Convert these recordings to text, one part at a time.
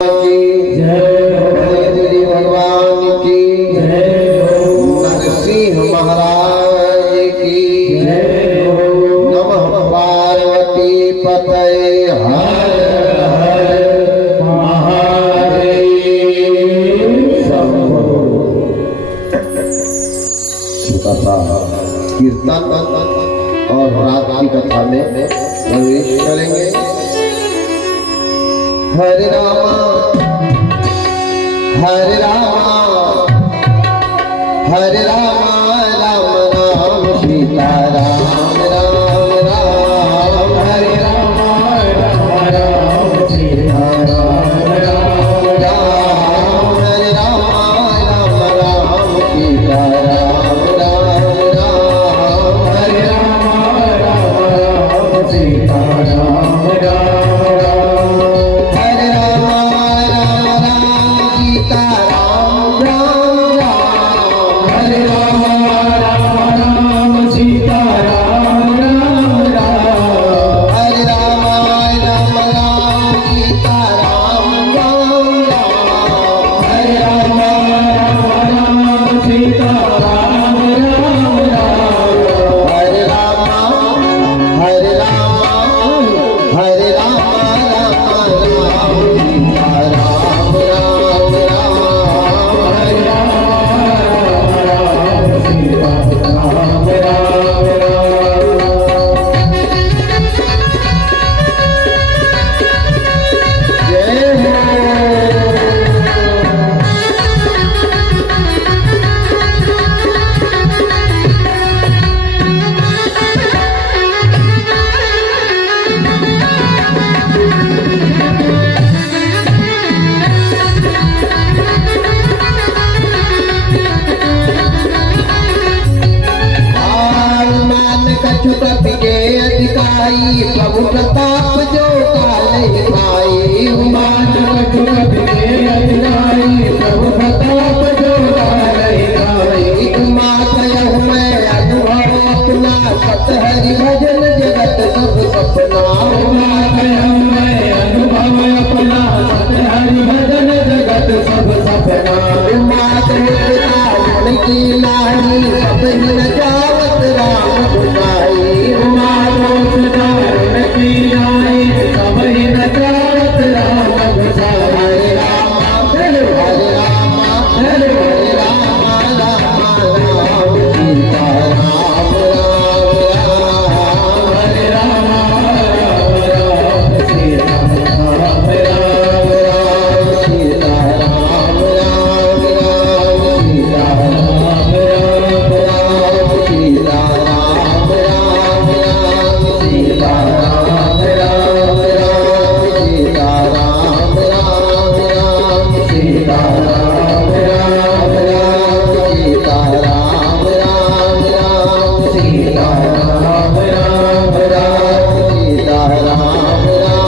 की जय, भगवान की जय, नरसिंह महाराज की जय, नमः पार्वती पतये हर हर महादेव शंभो। कीर्तन और रात की कथा में प्रवेश करेंगे। हरे रामा हरे रामा हरे रामा राम राम सीता राम राम राम हरे रामा राम राम सीता राम राम राम हरे रामा राम राम सीता राम राम राम हरे रामा राम राम सीता राम राम प्रभु प्रताप जो काले भाई मान कटुक के अधिकारी प्रभु प्रताप जो काले भाई माता यह मैं अनुभव अपना सत हरि भजन जगत सब सपना माता यह मैं अनुभव अपना सत हरि भजन जगत सब सपना माता पिता की नारी सब ही जावत राम गुनाई मारो की नाई सब ही नचावत राम गुसाई हरे राम हरे राम राम राम सीता राम राम राम हरे राम राम राम सीता राम राम राम सीता राम राम राम सीता राम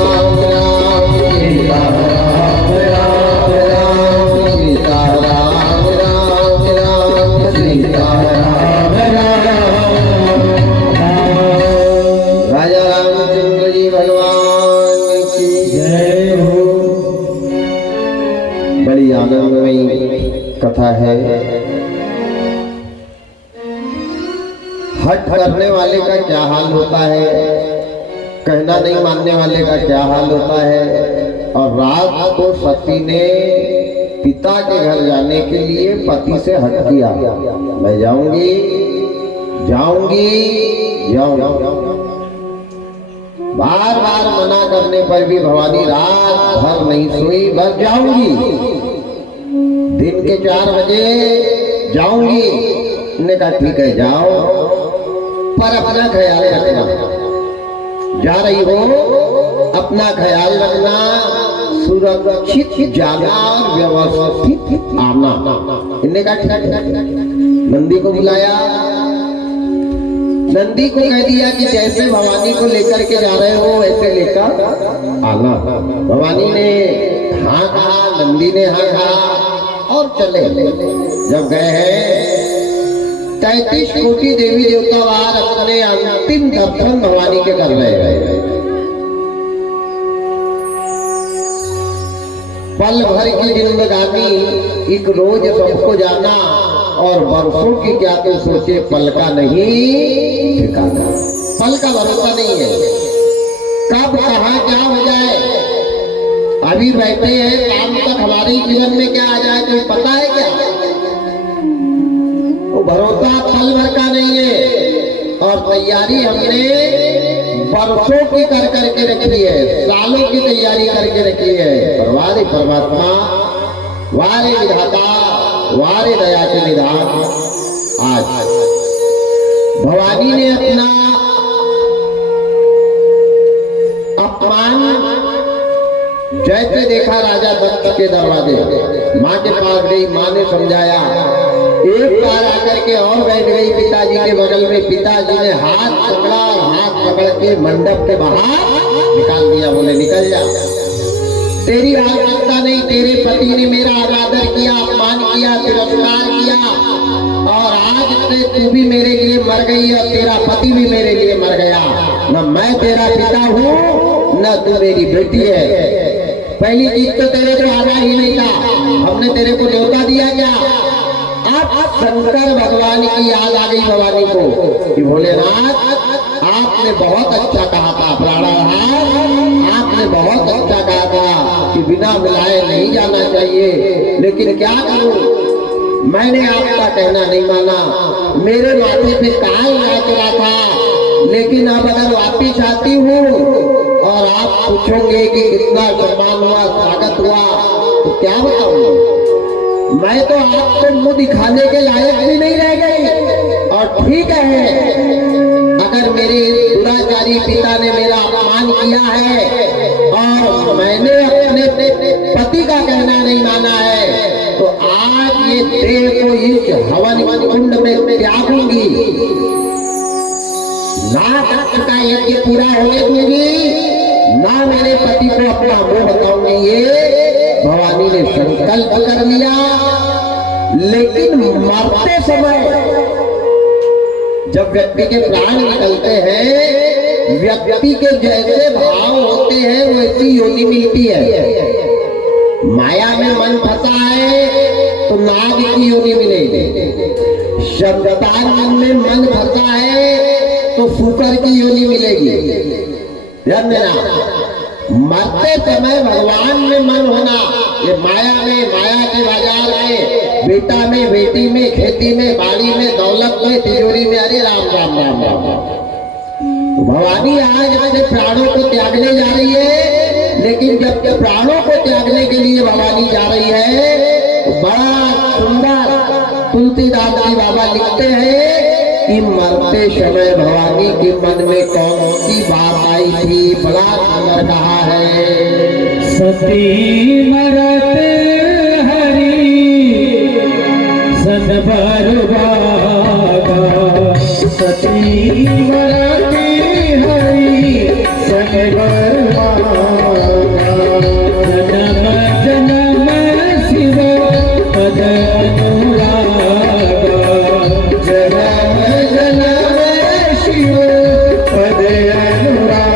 राम राम सीता राम राम राम सीता बड़ी आनंदमयी कथा है। हट करने वाले का क्या हाल होता है, कहना नहीं मानने वाले का क्या हाल होता है। और रात को सती ने पिता के घर जाने के लिए पति से हट किया, मैं जाऊंगी जाऊंगी जाऊंगी। बार बार मना करने पर भी भवानी रात भर नहीं सोई, बस जाऊंगी, दिन के 4 बजे जाऊंगी। ने कहा ठीक है जाओ, पर अपना ख्याल रखना, जा रही हो अपना ख्याल रखना, सुरक्षित जाना, व्यवस्थित आना। इन्हें कहा ठीक। नंदी को बुलाया, नंदी को कह दिया कि जैसे भवानी को लेकर के जा रहे हो वैसे लेकर आना। भवानी ने हाँ कहा, नंदी ने हाँ कहा और चले। जब गए हैं 33 कोटि देवी देवता बाहर अपने अंतिम दर्शन भवानी के कर रहे हैं। पल भर की जिंदगानी एक रोज सबको जाना, और बरसों की क्या तो सोचे पल का नहीं ठिकाना। पल का भरोसा नहीं है, कब कहाँ क्या हो जाए। अभी बैठे हैं, काम तक हमारे जीवन में क्या आ जाए तो पता है क्या? वो भरोसा पल भर का नहीं है, और तैयारी हमने बरसों की कर करके रखी है, सालों की तैयारी करके रखी है। पर वारे परमात्मा, वारे विधाता, वारे दया के निधान, आज भवानी ने अपना अपमान जैसे देखा राजा दत्त के दरवाजे, माँ के पास गई, माँ ने समझाया, एक बार आकर के और बैठ गई पिताजी के बगल में। पिताजी ने हाथ पकड़ा और हाथ पकड़ के मंडप के बाहर निकाल दिया, बोले निकल जा, तेरी आवश्यकता नहीं। तेरे पति ने मेरा आदर किया, अपमान किया, तिरस्कार किया, और आज से तू भी मेरे लिए मर गई और तेरा पति भी मेरे लिए मर गया। न मैं तेरा पिता हूँ, न तू मेरी बेटी है। पहली चीज तो तेरे को आना ही नहीं था, हमने तेरे को न्योता दिया क्या? अब शंकर भगवान की याद आ गई भवानी को कि भोलेनाथ आपने बहुत अच्छा कहा था, प्राणाहार आपने बहुत अच्छा कहा था कि बिना मिलाए नहीं जाना चाहिए, लेकिन क्या करूं, मैंने आपका कहना नहीं माना। मेरे माथे पे काल नाच रहा था, लेकिन अब अगर वापिस आती हूँ और आप पूछोगे कि कितना सम्मान हुआ, स्वागत हुआ, तो क्या बताऊंगा? मैं तो आपको मुंह दिखाने के लायक भी नहीं रह गई। और ठीक है, अगर मेरे दुराचारी पिता ने मेरा अपमान किया है और मैंने अपने पति का कहना नहीं माना है, तो आज ये देह को इस हवन कुंड में त्यागूंगी, ना दत्त का यज्ञ पूरा होने दूंगी, ना मेरे पति को अपना मुंह बताऊंगी। ये भवानी ने संकल्प कर लिया। लेकिन मरते समय जब व्यक्ति के प्राण निकलते हैं, व्यक्ति के जैसे भाव होते हैं वैसी योनि मिलती है। माया में मन फंसा है तो नाग की योनि मिलेगी, शब्दान में मन फंसा है तो सूकर की योनि मिलेगी। ध्यान देना, मरते समय भगवान में मन होना, ये माया में, माया के बाजार में, बेटा में, बेटी में, खेती में, बाड़ी में, दौलत में, तिजोरी में, अरे राम राम राम राम राम। भवानी आज अपने प्राणों को त्यागने जा रही है, लेकिन जब प्राणों को त्यागने के लिए भवानी जा रही है, तो बड़ा सुंदर तुलसीदास जी बाबा लिखते हैं कि मरते समय भवानी के मन में कौन सी बात आई थी, बड़ा सुंदर कहा है। सती मरत हरि सन बरबागा, सती मरत हरि सन बरबागा, जन्म जन्म शिव पद अनुरागा, जन्म जन्म शिव पद अनुरागा,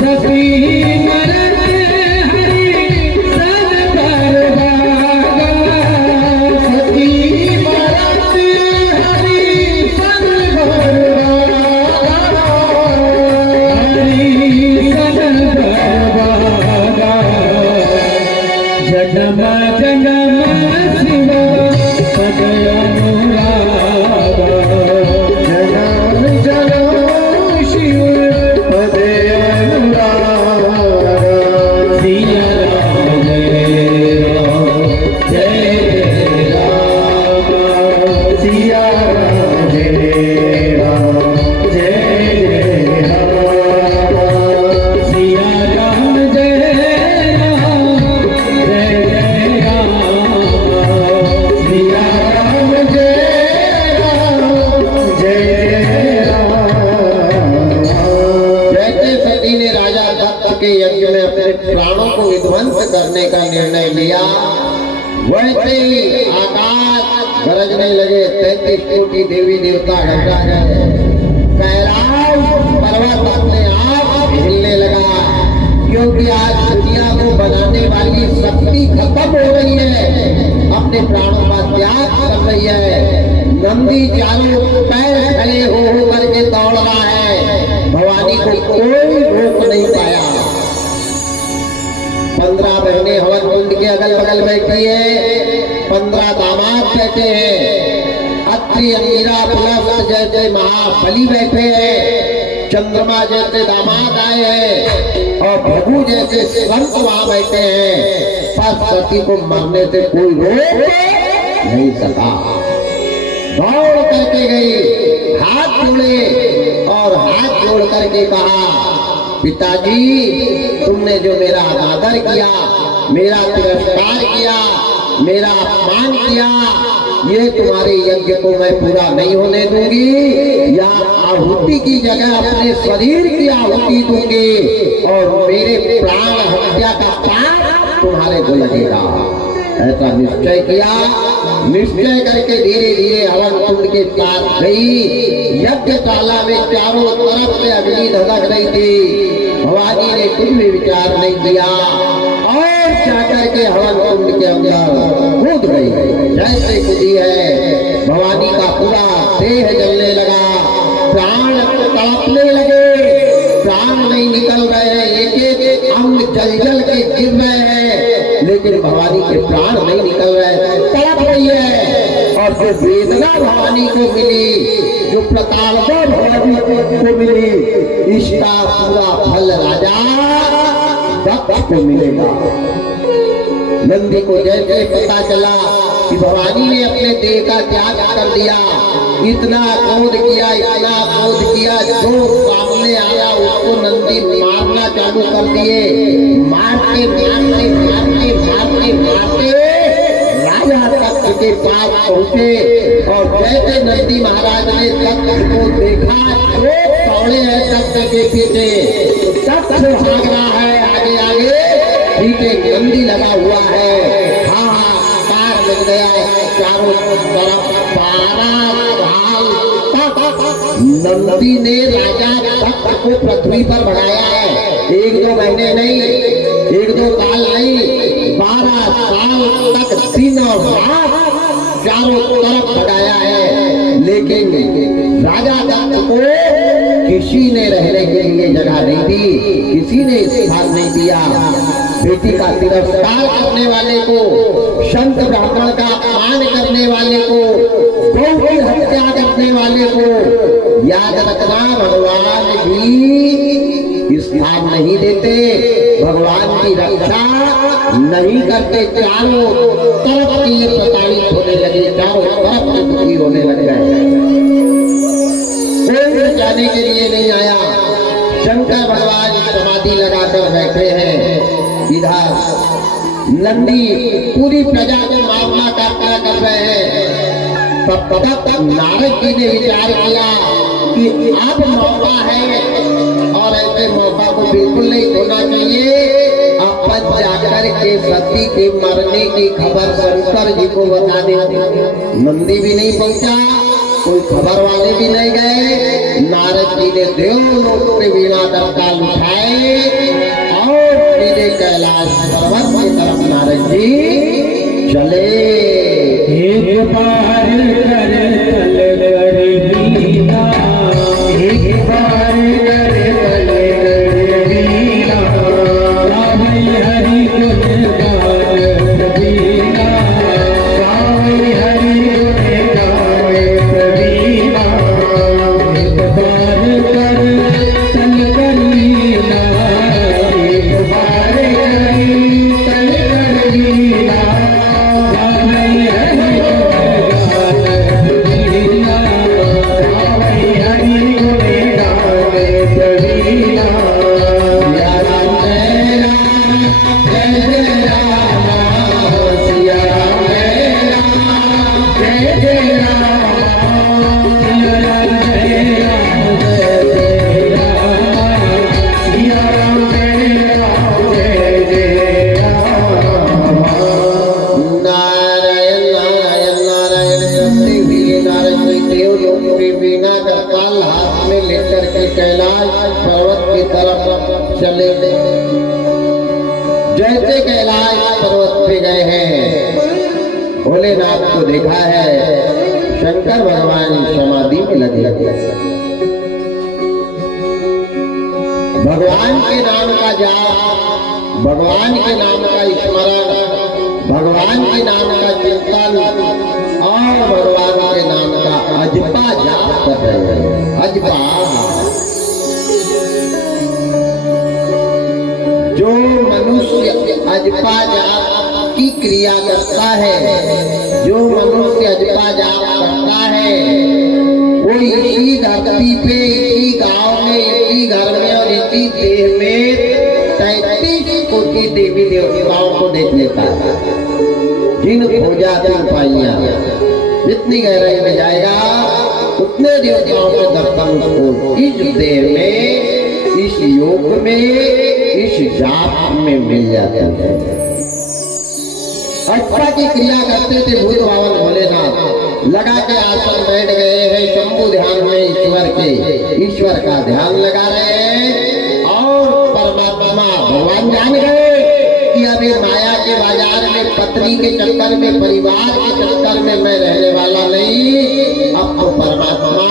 सती मरत हरि सन बरबागा, सती मरत हरि सन बरबागा, हरि सन बरबागा, जन्म जन्म शिव पद अनुरागा, जन्म जन्म शिव पद अनुरागा। सिया राम जय राम, जय राम, सिया राम जय राम, जय राम, सिया राम जय राम, जय राम, सिया राम जय राम, जय राम। जैसे सती ने राजा दत्त के यज्ञ में अपने प्राणों को विध्वंस करने का निर्णय लिया, वैसे ही आकाश गरजने लगे, 33 कोटि देवी देवता घबरा गए, कैलाश पर्वत अपने आप हिलने लगा, क्योंकि आज दुनिया को बनाने वाले शक्ति खत्म हो रही है, अपने प्राणों का त्याग कर रही है। नंदी चारों पैर खड़े हो करके दौड़ रहा है, भवानी को कोई रोक नहीं पाया। 15 बहनें हवन कुंड के अगल बगल बैठी है, 15 दामाद बैठे हैं, अत्रि अंगिरा प्लस जैसे महाबली बैठे हैं, चंद्रमा जैसे दामाद आए हैं और भगु जैसे संत वहां बैठे हैं। पर सती को मरने से कोई रोक नहीं सका। दौड़ करके गई, हाथ जोड़े और हाथ जोड़ करके कहा, पिताजी तुमने जो मेरा अनादर किया, मेरा तिरस्कार किया, मेरा अपमान किया, ये तुम्हारे यज्ञ को मैं पूरा नहीं होने दूंगी। या आहुति की जगह अपने शरीर की आहुति दूंगी और मेरे प्राण हत्या का पाप तुम्हारे को लगेगा। ऐसा निश्चय किया। निश्चय करके धीरे धीरे हवन कुंड के पास गई। यज्ञशाला में चारों तरफ से अग्नि धधक रही थी। भवानी ने कुछ भी विचार नहीं किया और जाकर के हवन कुंड के अंदर कूद गई। जैसे कूदी है, भवानी का पूरा देह जलने लगा, प्राण तड़पने लगे, प्राण नहीं निकल रहे हैं, एक एक अंग जल जल के गिर रहे हैं, लेकिन भवानी के प्राण नहीं निकल रहे हैं, तड़प रही है। और जो वेदना भवानी को मिली, जो प्रताड़ना भवानी को मिली, इसका पूरा फल राजा दक्ष को मिलेगा। नंदी को जैसे पता चला कि भवानी ने अपने देह का त्याग कर दिया, इतना क्रोध किया, इतना क्रोध किया, जो सामने आया उसको नंदी मारना चालू कर दिए। मारते मारते मारते मारते मारते राजा तख्त के पास पहुंचे और जैसे नंदी महाराज ने तख्त को देखा तो दौड़े हैं तख्त के पीछे। तख्त भाग रहा है आगे आगे, पीछे नंदी लगा हुआ है। हाहाकार लग गया, चारों तरफ नंदी ने राजा तख्त को पृथ्वी पर बढ़ाया है। 1-2 महीने नहीं, 1-2 साल नहीं, 12 साल तक दिन और रात चारों तरफ बढ़ाया है। लेकिन राजा तख्त को किसी ने रहने के लिए जगह नहीं दी, किसी ने स्थान नहीं दिया। बेटी का तिरस्कार करने वाले को, संत ब्राह्मण का अपमान करने वाले को, गौ की हत्या करने वाले को याद रखना, भगवान भी स्थान नहीं देते, भगवान की रक्षा नहीं करते। चारों तरफ ये प्रताड़ित होने लगे, चारों तरफ से दुखी होने लग गए। कोई जाने के लिए नहीं आया। शंकर भगवान समाधि लगाकर बैठे हैं। इधर नंदी पूरी प्रजा को मारना काटना कर रहे हैं। तब नारद जी ने विचार किया कि अब मौका है और ऐसे मौका को बिल्कुल नहीं खोना चाहिए। अपन जाकर के सती के मरने की खबर शंकर जी को बता दे। नंदी भी नहीं पहुंचा, कोई खबर वाले भी नहीं गए। नारद जी ने देवलोक पे वीणा दरताल उठाए और सीधे कैलाश पर्वत की तरफ नारद जी चले। एक बार कर तल कर वीणा, एक बार कर तल कर वीणा, गावै हरि गुण गावै वीणा, गावै हरि गुण गावै वीणा। एक बार कर तल कर वीणा, एक बार कर तल कर वीणा, गावै हरि कैलाश पर्वत की तरफ चले। जैसे कैलाश पर्वत पे गए हैं, भोलेनाथ को देखा है, शंकर भगवान समाधि में लगे। भगवान के नाम का जाप, भगवान के नाम का स्मरण, भगवान के नाम का चिंतन और भगवान के नाम का अजपा जाप कर रहे हैं। अजपा जो मनुष्य अजपा जाप की क्रिया करता है, जो मनुष्य अजपा जाप करता है, वो इसी धरती पे, इसी गांव में, इसी घर में और इसी देह में 33 कोटि देवी देवताओं को देख लेता है। जिन खोजा तिन पाइया, जितनी गहराई में जाएगा उतने देवताओं के दर्शन उसको इस देह में, इस योग में, इस जाप में मिल जाते हैं। अजपा की क्रिया करते थे भूत बावन भोलेनाथ, लगा के आसन बैठ गए हैं शंभु ध्यान में ईश्वर के, ईश्वर का ध्यान लगा रहे हैं और परमात्मा भगवान जान गए कि अब ये माया के बाजार में, पत्नी के चक्कर में, परिवार के चक्कर में मैं रहने वाला नहीं। अब तो परमात्मा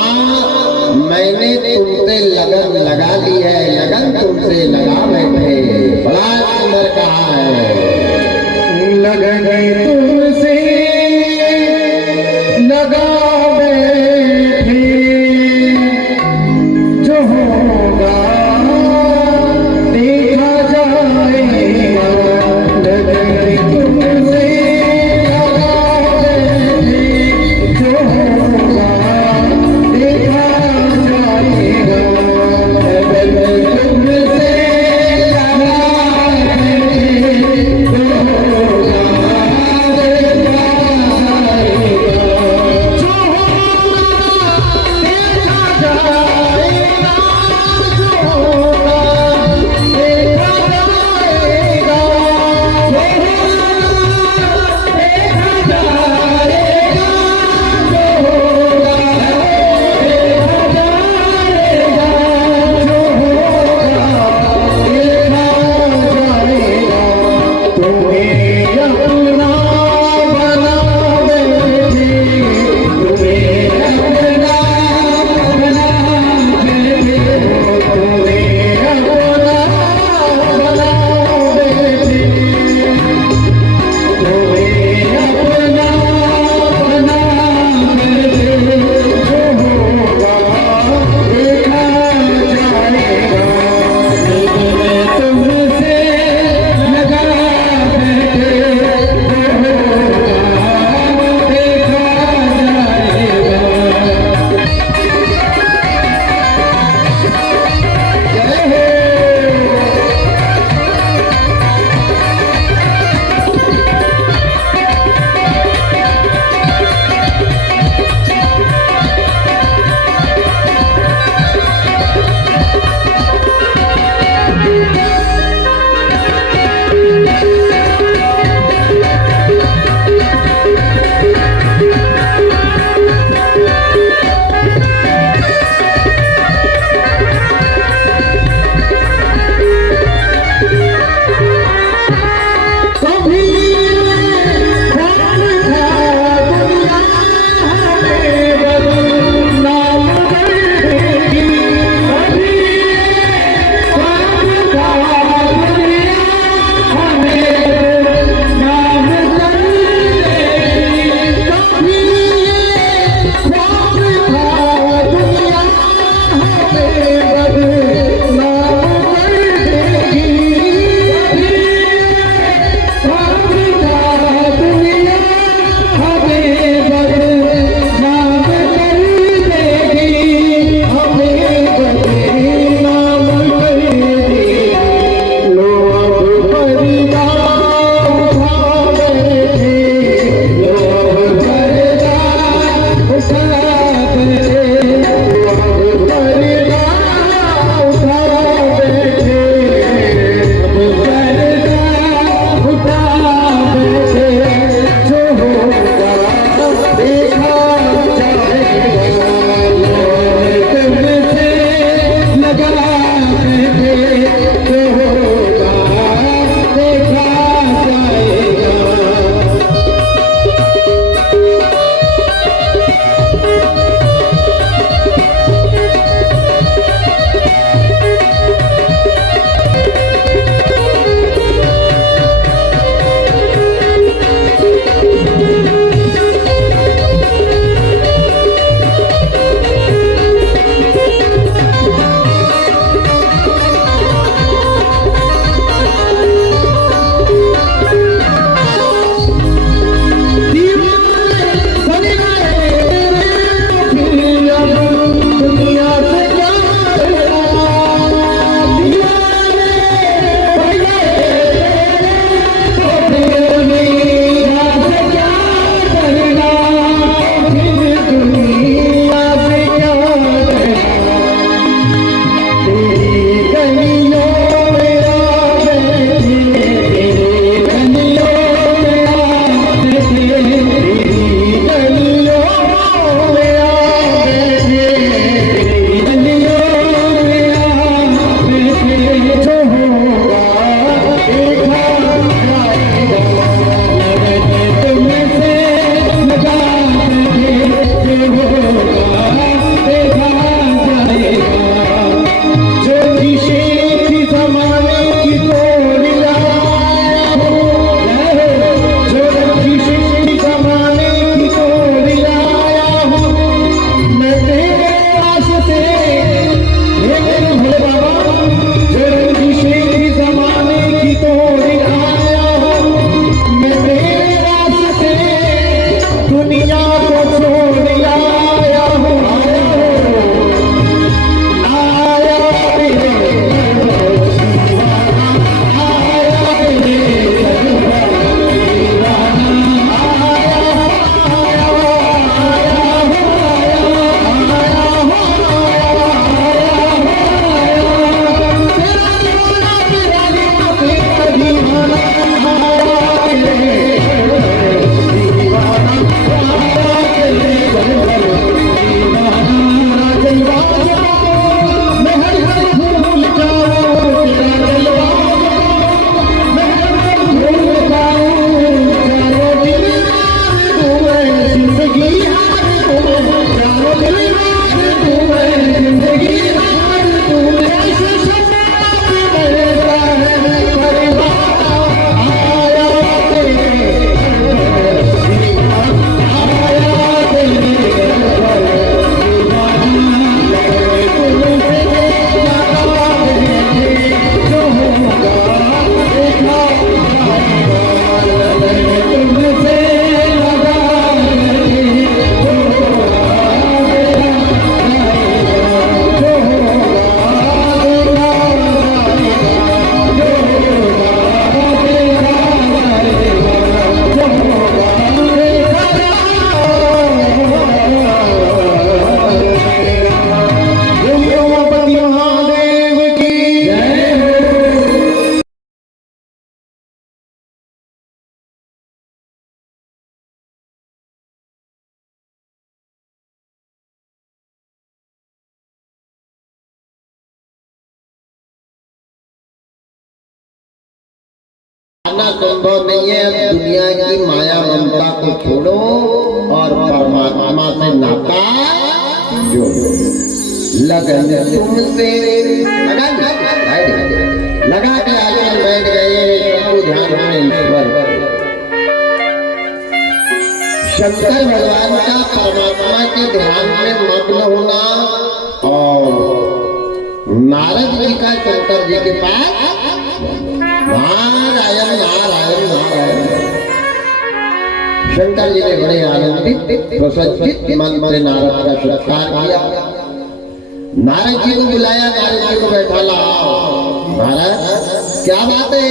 मैंने तुमसे लगन लगा ली है, लगन तुमसे लगा बैठे। बड़ा सुंदर कहा है, लगन तुमसे लगा बैठे, जो होगा देखा जाएगा। लगन तुमसे लगा बैठे, जो होगा देखा जाएगा। लगन तुमसे लगा बैठे, जो होगा पाना संभव नहीं है। अब दुनिया की माया ममता को छोड़ो और परमात्मा से नाता जोड़ो। लगन तुमसे लगा के आगे बैठ गए शंभु ध्यान में ईश्वर। शंकर भगवान का परमात्मा के ध्यान में मग्न होना और नारद जी का शंकर जी के पास नारायण नारायण नारायण। शंकर जी ने बड़े आनंदित प्रसन्नचित्त मन से नारद का सत्कार किया। नारद जी को बुलाया, नारद जी को बैठा लाओ। नारद क्या बात है,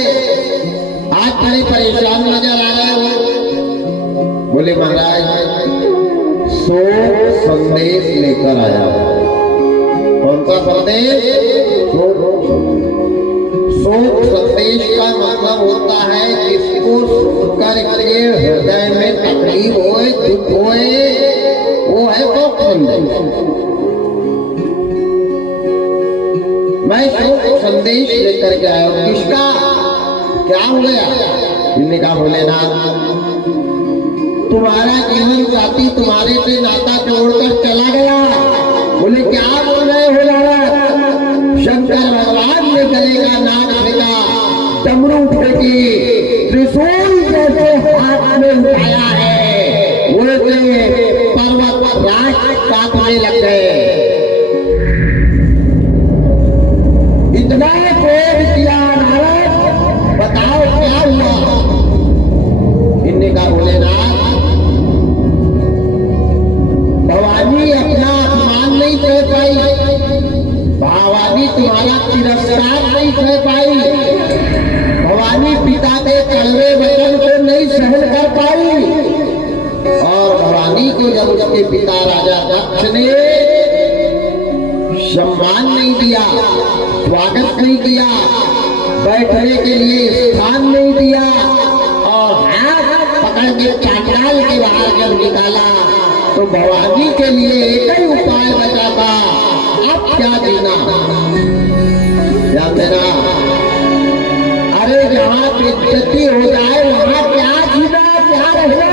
आज बड़े परेशान नजर आ रहे हो? बोले महाराज सो संदेश लेकर आया। कौन सा संदेश? शोक संदेश का मतलब होता है जिसको सुनकर के हृदय में तकलीफ होए, दुख होए, वो है शोक संदेश। मैं शोक संदेश लेकर के आया हूं। किसका? क्या हो गया? इन्होंने कहा भोलेनाथ तुम्हारा जीवन साथी तुम्हारे से नाता तोड़कर चला गया। बोले क्या बोल रहे हो नारद? शंकर भगवान ने गले का नाग फेंका, डमरू फेंकी, त्रिशूल जैसे हाथ में उठाया है, वैसे पर्वत राज कांपने लग गए। इतना क्रोध किया नारद, बताओ क्या हुआ? इनने कहा भोलेनाथ भवानी अपना अपमान नहीं सह पाई, भवानी तुम्हारा तिरस्कार नहीं सह पाई, भवानी पिता के कड़वे वचन को नहीं सहन कर पाई। और भवानी को जब उसके पिता राजा दक्ष ने सम्मान नहीं दिया, स्वागत नहीं किया, बैठने के लिए स्थान नहीं दिया और हाथ पकड़ के चांडाल के बाहर जब निकाला तो भवानी के लिए एक ही उपाय बचा था, अब क्या जीना? क्या देना? अरे जहाँ बेइज्जती हो जाए वहाँ क्या जीना, क्या रहना,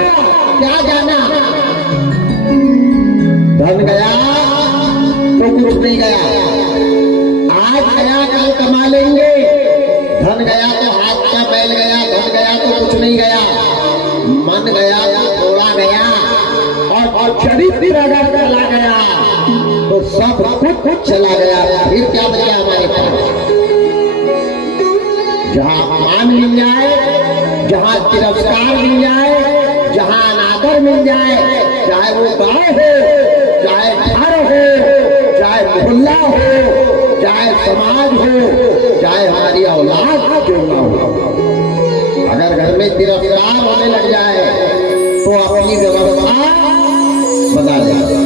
क्या जाना? धन गया तो कुछ नहीं गया, आज गया कल कमा लेंगे। धन गया तो हाथ का बैल गया, धन गया तो कुछ नहीं गया, मन गया तो थोड़ा गया और चरित्र अगर चला गया तो सब कुछ चला गया। फिर क्या बचा हमारे पास? जहाँ अपमान मिल जाए, जहाँ तिरस्कार मिल जाए, जहाँ अनादर मिल जाए, चाहे वो गांव हो, चाहे घर हो, चाहे मोहल्ला हो, चाहे समाज हो, चाहे हमारी औलाद क्यों ना हो, अगर घर में तिरस्कार होने लग जाए तो अपनी व्यवस्था बना जाए।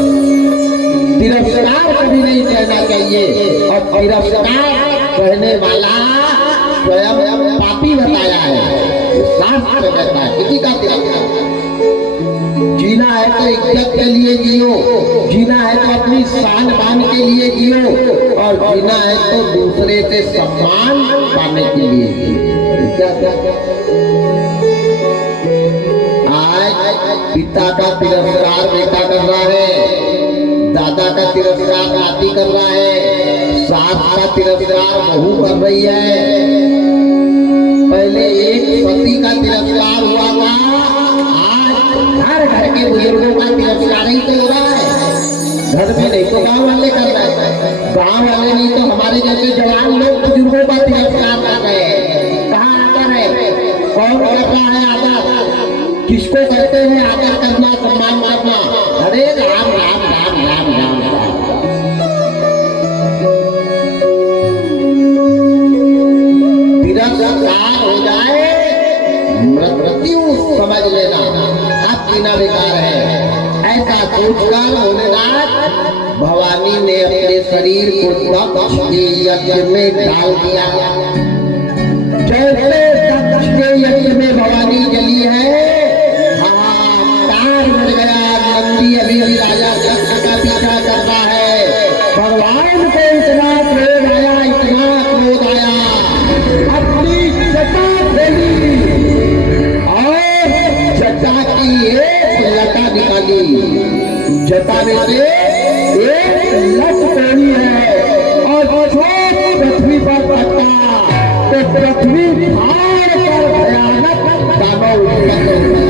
तिरस्कार कभी नहीं कहना चाहिए और तिरस्कार कहने वाला स्वयं पापी बताया है। शास्त्र कहता है किसी का तिरस्कार जीना है तो इज्जत के लिए जियो, जीना है तो अपनी शान बान के लिए जियो और जीना है तो दूसरे से सम्मान पाने के लिए जियो। आज पिता का तिरस्कार बेटा कर रहा है, दादा का तिरस्कार नाती कर रहा है, सास का तिरस्कार बहू कर रही है। पहले एक पति का तिरस्कार हुआ था, आज हर घर के बुजुर्गों का तिरस्कार ही तो हो रहा है। घर में नहीं तो गांव वाले कर रहे हैं, गांव वाले नहीं तो हमारे जैसे जवान लोग बुजुर्गों का तिरस्कार कर रहे हैं। कहाँ आदर है? कौन कर रहा है आदर? किसको कहते हैं आदर करना, सम्मान करना? अरे राम राम राम राम राम राम। तिरस्कार हो जाए मृत्यु समझ लेना, अब जीना बेकार है। ऐसा सोचकर भोलेनाथ भवानी ने अपने शरीर को दक्ष के यज्ञ में डाल दिया। जैसे दक्ष के यज्ञ में भवानी जली है, हाहाकार बढ़ गया। नंदी अभी राजा दक्ष का पीछा कर रहा है। भगवान को इतना क्रोध आया, इतना क्रोध आया, अपनी जटा खोली जटा में से एक लट तोड़ी है और जो पृथ्वी पर पड़ता तो पृथ्वी भार पर भयानक दानव उत्पन्न हो गया।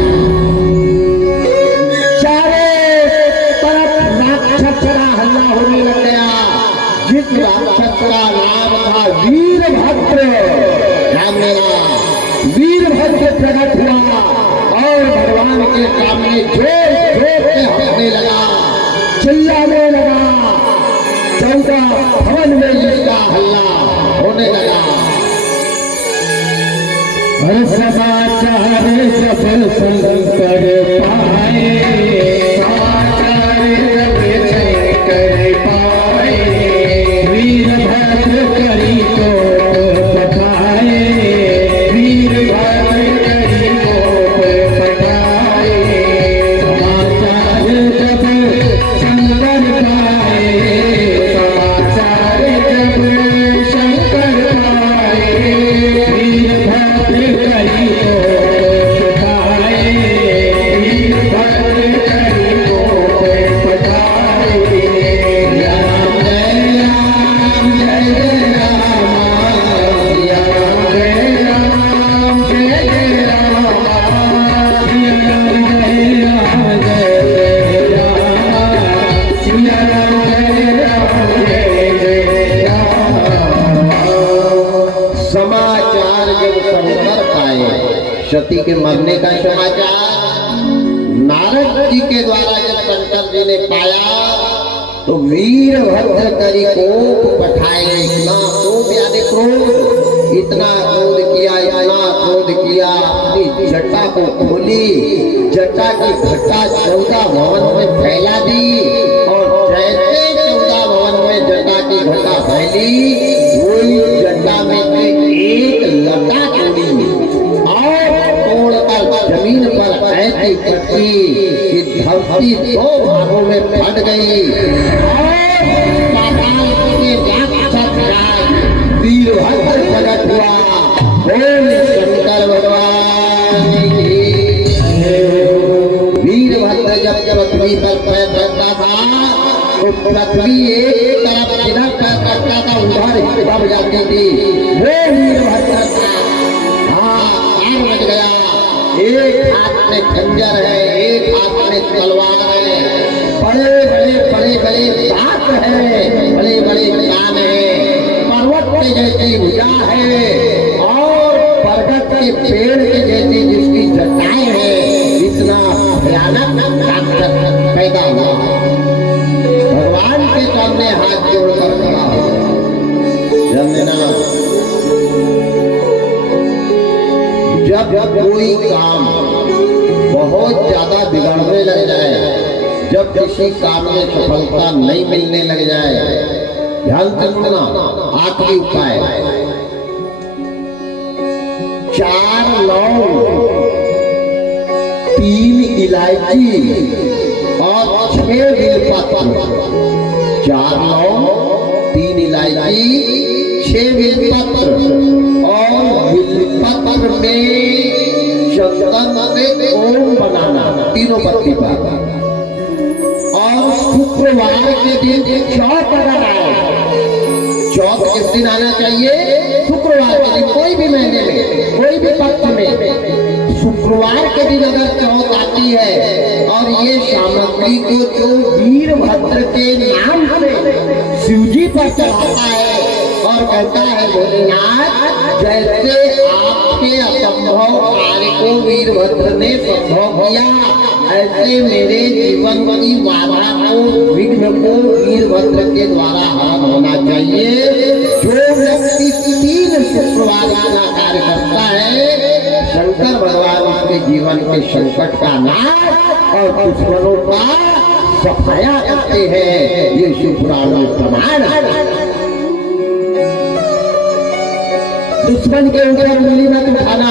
चारों तरफ राक्षस का हल्ला होने लग गया। जिस राक्षस का नाम था वीरभद्र, ध्यान देना, वीरभद्र प्रकट हुआ और भगवान के सामने जोर जोर से हंसने लगा, चिल्लाने लगा। 14 भवन में इसका हल्ला होने लगा। समाचार जब शंकर पाए, समाचार जब शंकर पाए, वीरभद्र करी तो पठाए, वीरभद्र करी तो पठाए। समाचार जब शंकर पाए, समाचार जब शंकर पाए, वीरभद्र करी तो पठाए, वीरभद्र करी तो पठाए। राम जय राम जय जय राम, सिया राम जय राम जय जय राम, सिया राम जय राम जय जय राम, सिया राम जय राम जय जय राम। समाचार जब शंकर पाए, सती के मरने का समाचार नारद जी के द्वारा जब शंकर जी ने पाया तो वीरभद्र करी कोप पठाए। इतना कोप यानी क्रोध, इतना क्रोध किया, इतना क्रोध किया, अपनी जटा को खोली, जटा की घटा 14 भवन में फैला दी और जैसे 14 भवन में जटा की घटा फैली, वही जटा में से एक लता तोड़ी और तोड़कर जमीन पर ऐसी पटकी कि धरती 2 भागों में फट गई और पाताल के राक्षस राज वीरभद्र प्रकट हुआ। बोल शंकर भगवान की। वीरभद्र जब पृथ्वी पर पैर रखता था तो पृथ्वी एक तरफ इधर पैर रखता था, उधर ही दब जाती थी। वो वीरभद्र था। हाँ, आग लग गया। एक हाथ में खंजर है, एक हाथ में तलवार है, बड़े बड़े दांत है, बड़े बड़े कान है, पर्वत के जैसी भुजा है और बरगद के पेड़ के जैसी जिसकी जटाएं है। इतना भयानक राक्षस पैदा हुआ। भगवान के सामने हाथ जोड़कर खड़ा हो। जब कोई काम बहुत ज्यादा बिगड़ने लग जाए, जब किसी काम में सफलता नहीं मिलने लग जाए, ध्यान से सुनना, आखिरी उपाय, 4 लौंग, 3 इलायची और 6 बिलपत्र। 4 लौंग, 3 इलायची, 6 बिलपत्र और बिलपत्र में चंदन से ओम बनाना, तीनों पत्ती पर। और शुक्रवार के दिन चौथ अगर आए, चौथ किस दिन आना चाहिए? शुक्रवार के दिन, कोई भी महीने में, कोई भी पक्ष में शुक्रवार के दिन अगर चौथ आती है और ये सामग्री को जो वीरभद्र के नाम से शिवजी पर चढ़ाता है और कहता है भोलेनाथ, जैसे आपके असंभव कार्य को वीरभद्र ने संभव किया, ऐसे मेरे जीवन की बाधा को, विघ्न को वीरभद्र के द्वारा हरण होना चाहिए। जो व्यक्ति 3 शुक्रवार का कार्य करता है, शंकर भगवान उसके जीवन के संकट का नाश और दुश्मनों का सफाया करते हैं। ये शुभराणु प्रमाण है। दुश्मन के ऊपर उंगली मत उठाना,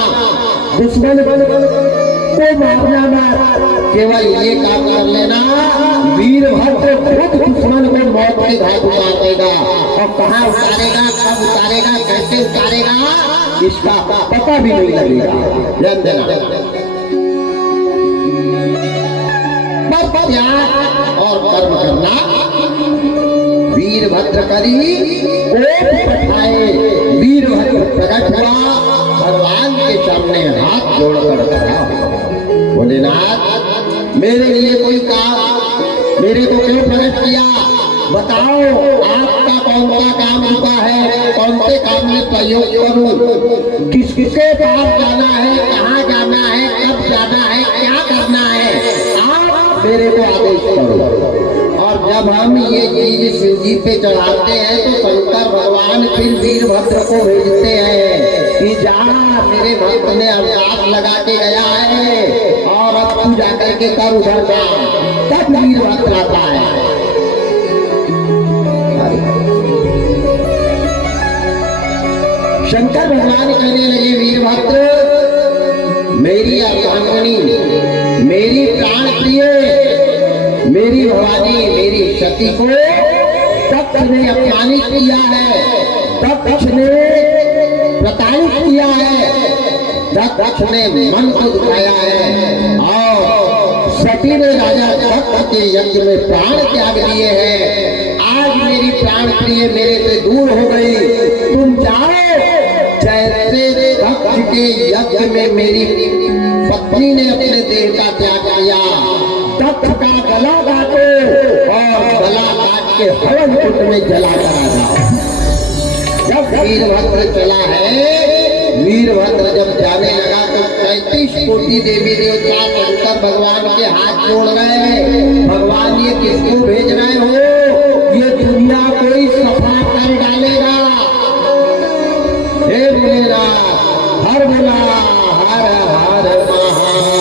दुश्मन को मारना मत, केवल ये काम कर लेना, वीरभद्र खुद दुश्मन को मौत के घाट उतार देगा। और कहाँ उतारेगा, कब उतारेगा, कैसे उतारेगा, इसका पता भी नहीं लगेगा। ध्यान देना। तप त्याग और कर्म करना। वीरभद्र करी कोप पठाए, वीरभद्र प्रकट हुआ, भगवान के सामने हाथ जोड़कर खड़ा। भोलेनाथ मेरे लिए कोई काम, मेरे को क्यों प्रकट किया? बताओ आपका कौन सा काम रुका है, कौन से काम में सहयोग करूं, किस किसके पास जाना है, कहाँ जाना है, कब जाना है, क्या करना है, आप मेरे को आदेश करो। और जब हम ये चीज शिव जी पे चढ़ाते हैं तो शंकर भगवान फिर वीरभद्र को भेजते हैं कि जा, मेरे भक्त ने अवतार लगा के गया है और अब तू जाकर के कर उधर का। तब वीरभद्र आता है। शंकर भगवान कहने लगे, वीरभद्र मेरी अर्धांगिनी, मेरी प्राण प्रिय, मेरी भवानी, मेरी सती को दक्ष ने अपमानित किया है, दक्ष ने प्रताड़ित किया है, दक्ष ने मन को दुखाया है और सती ने राजा दक्ष के यज्ञ में प्राण त्याग दिए हैं। आज मेरी प्राण प्रिय मेरे से दूर हो गई। तुम जाओ, जैसे दक्ष के यज्ञ में मेरी पत्नी ने अपने देह का त्याग किया, दक्ष का गला काटो और गला काट के हवन कुंड में जला कर आ जाओ। जब वीरभद्र चला है, वीरभद्र जब जाने लगा तो 33 कोटि देवी देवता शंकर भगवान के हाथ जोड़ रहे हैं। भगवान ये किसको भेज रहे हो? ये दुनिया कोई सफा कर डालेगा। हे भोलेनाथ, हर भोला, हर हर महादेव।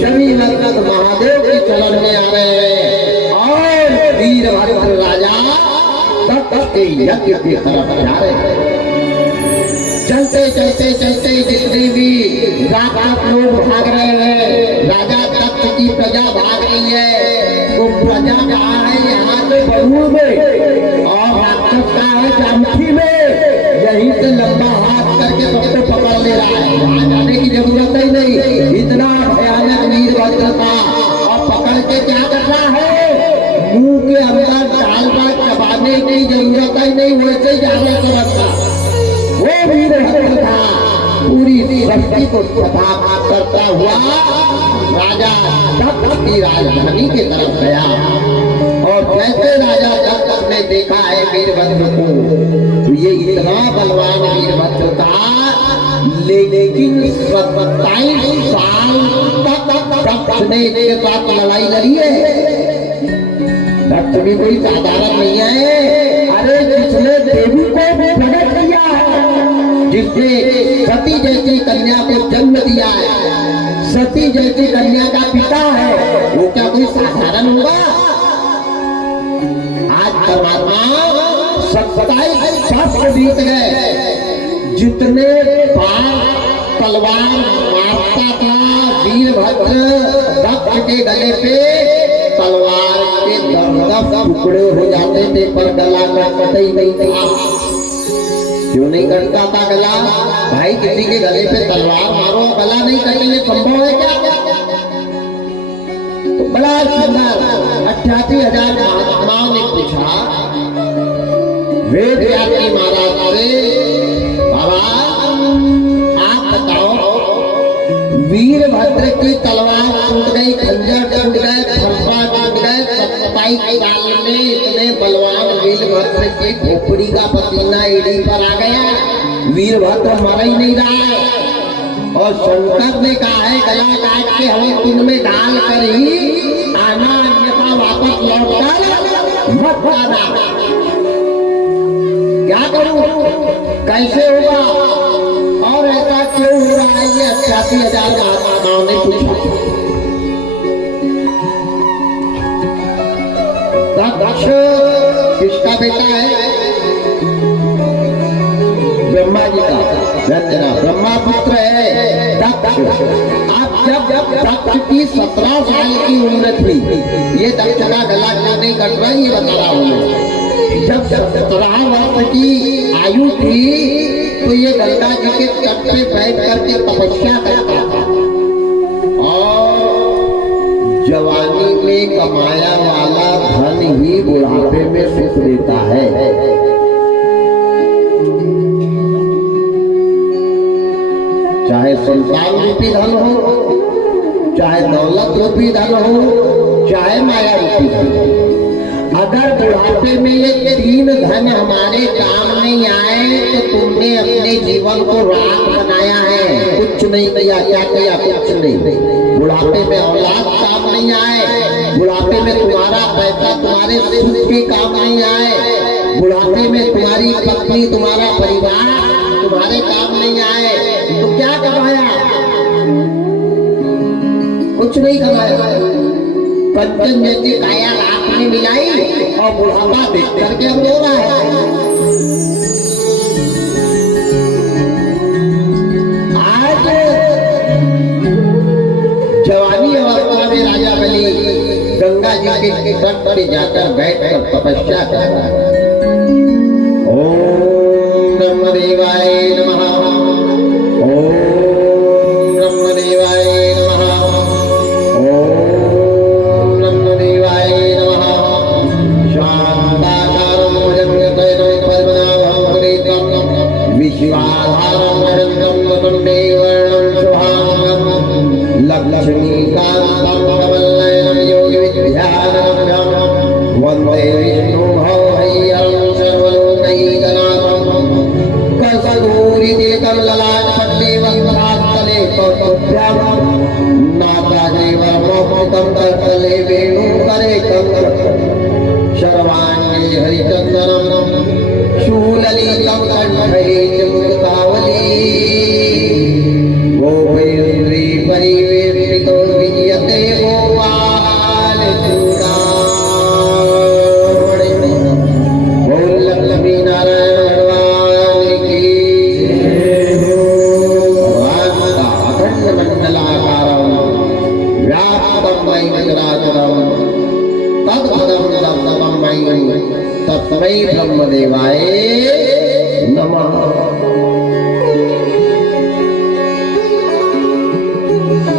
सभी भक्त महादेव के चरण में आ रहे हैं और वीरभद्र राजा दक्ष के यज्ञ की तरफ जा रहे हैं। चलते चलते चलते जितने भी राक्षस लोग भाग रहे हैं, राजा दक्ष की प्रजा भाग रही है। वो प्रजा कहाँ है? यहाँ से बरूर में, और राक्षस का है जामठी में। यहीं से लंबा हाथ करके सबको पकड़ ले रहा है, वहां जाने की जरूरत ही नहीं। इतना भयानक वीरभद्र था। और पकड़ के क्या कर रहा है? मुंह के अंदर डालकर चबाने की जरूरत ही नहीं, वैसे ही जाने समझता। वो वीरभद्र था। पूरी सृष्टि को सफा करता हुआ राजा दक्ष की राजधानी की तरफ गया। और जैसे राजा दक्ष ने देखा है वीरभद्र को, तो ये इतना बलवान वीरभद्र था, लेकिन 27 साल तक दक्ष ने इसके साथ लड़ाई लड़ी है। दक्ष भी कोई साधारण नहीं है। अरे जिसने देवी को भी प्रकट किया है, जिसने सती जैसी कन्या को जन्म दिया है, सती जैसी कन्या का पिता है, वो क्या कोई साधारण होगा? आज परमात्मा 27 वर्ष बीत गए, जितने बार तलवार मारता था वीरभद्र दक्ष के गले पे, तलवार के 10 टुकड़े हो जाते थे, पर गला का कटे ही नहीं था। क्यों नहीं कटता था गला? भाई किसी के गले पे तलवार मारो, गला नहीं कटेंगे, संभव है क्या? तो बड़ा सुंदर 88,000 महात्माओं ने पूछा वेद व्यासी महाराज से, बाबा आप बताओ, वीरभद्र की तलवार टूट गई, खंजर टूट गए, फरसा टूट गए, 27 साल में इतने बलवान वीरभद्र की खोपड़ी का पसीना एड़ी पर आ गया, वीरभद्र मर ही नहीं रहा है। और शंकर ने कहा है गला काट के हवन कुंड में डाल कर ही आना, अन्यथा वापस लौटकर मत आना। क्या करूं, कैसे होगा और ऐसा क्यों हो रहा है? ये 88,000 महात्माओं ने पूछा। दक्ष किसका बेटा है? ब्रह्मा जी का, ब्रह्मा पुत्र है दक्ष। आप जब दक्ष की 17 साल की उम्र थी, ये दक्ष का गला क्यों नहीं कट रहा ये बता रहा हूँ। जब 17 वर्ष की आयु थी तो ये गंगा जी के तट पे बैठ करके तपस्या करता था और ही बुढ़ापे में सुख देता है। चाहे संतान रूपी धन हो, चाहे दौलत रूपी धन हो, चाहे माया रूपी धन हो, अगर बुढ़ापे में ये तीन धन हमारे काम नहीं आए तो तुमने अपने जीवन को राख बनाया है, कुछ नहीं किया। क्या किया? कुछ नहीं। बुढ़ापे में औलाद काम नहीं आए, बुढ़ापे में तुम्हारा पैसा तुम्हारे सुख के काम नहीं आए, बुढ़ापे में तुम्हारी पत्नी तुम्हारा परिवार तुम्हारे काम नहीं आए, तो क्या कमाया? कुछ नहीं कमाया। कंचन जैसी काया रात में मिलाई और बुढ़ापा देख करके अब रो रहा है। आज जवानी अवस्था में राजा बलि गंगा जी के तट पर जाकर बैठकर तपस्या कर रहा है। ओम ब्रह्मदेवाय नमः, ओम ब्रह्मदेवाय नमः, ओम ब्रह्मदेवाय नमः। शांताकारं भुजगशयनं पद्मनाभं सुरेशं विश्वाधारं गगनगमनं वन्दे वर्णं शुभांगं लक्ष्मीकान्तं कमलनयनं योगिविद्याधरं वन्दे विष्णुं भवभयहरं सर्वलोकैकनाथं कसगोरीतिलकं ललाटपट्टे वक्त्रास्थले कौस्तुभ्यां नाथाग्रेवरमोक्तं करतले वेणुकरे शर्वाण्ये हरिचन्दनं शूललितं कण्ठे च मुक्तावली गोपेन्द्री परिवेष्टितो विजयते गोपाल चूड़ामणि। बोल लक्ष्मी नारायण भगवान की अखंड मंडलाकारं व्याप्तं वै चराचरं तत्पदं दत्तं वै तस्मै ब्रह्मदेवाय नमः।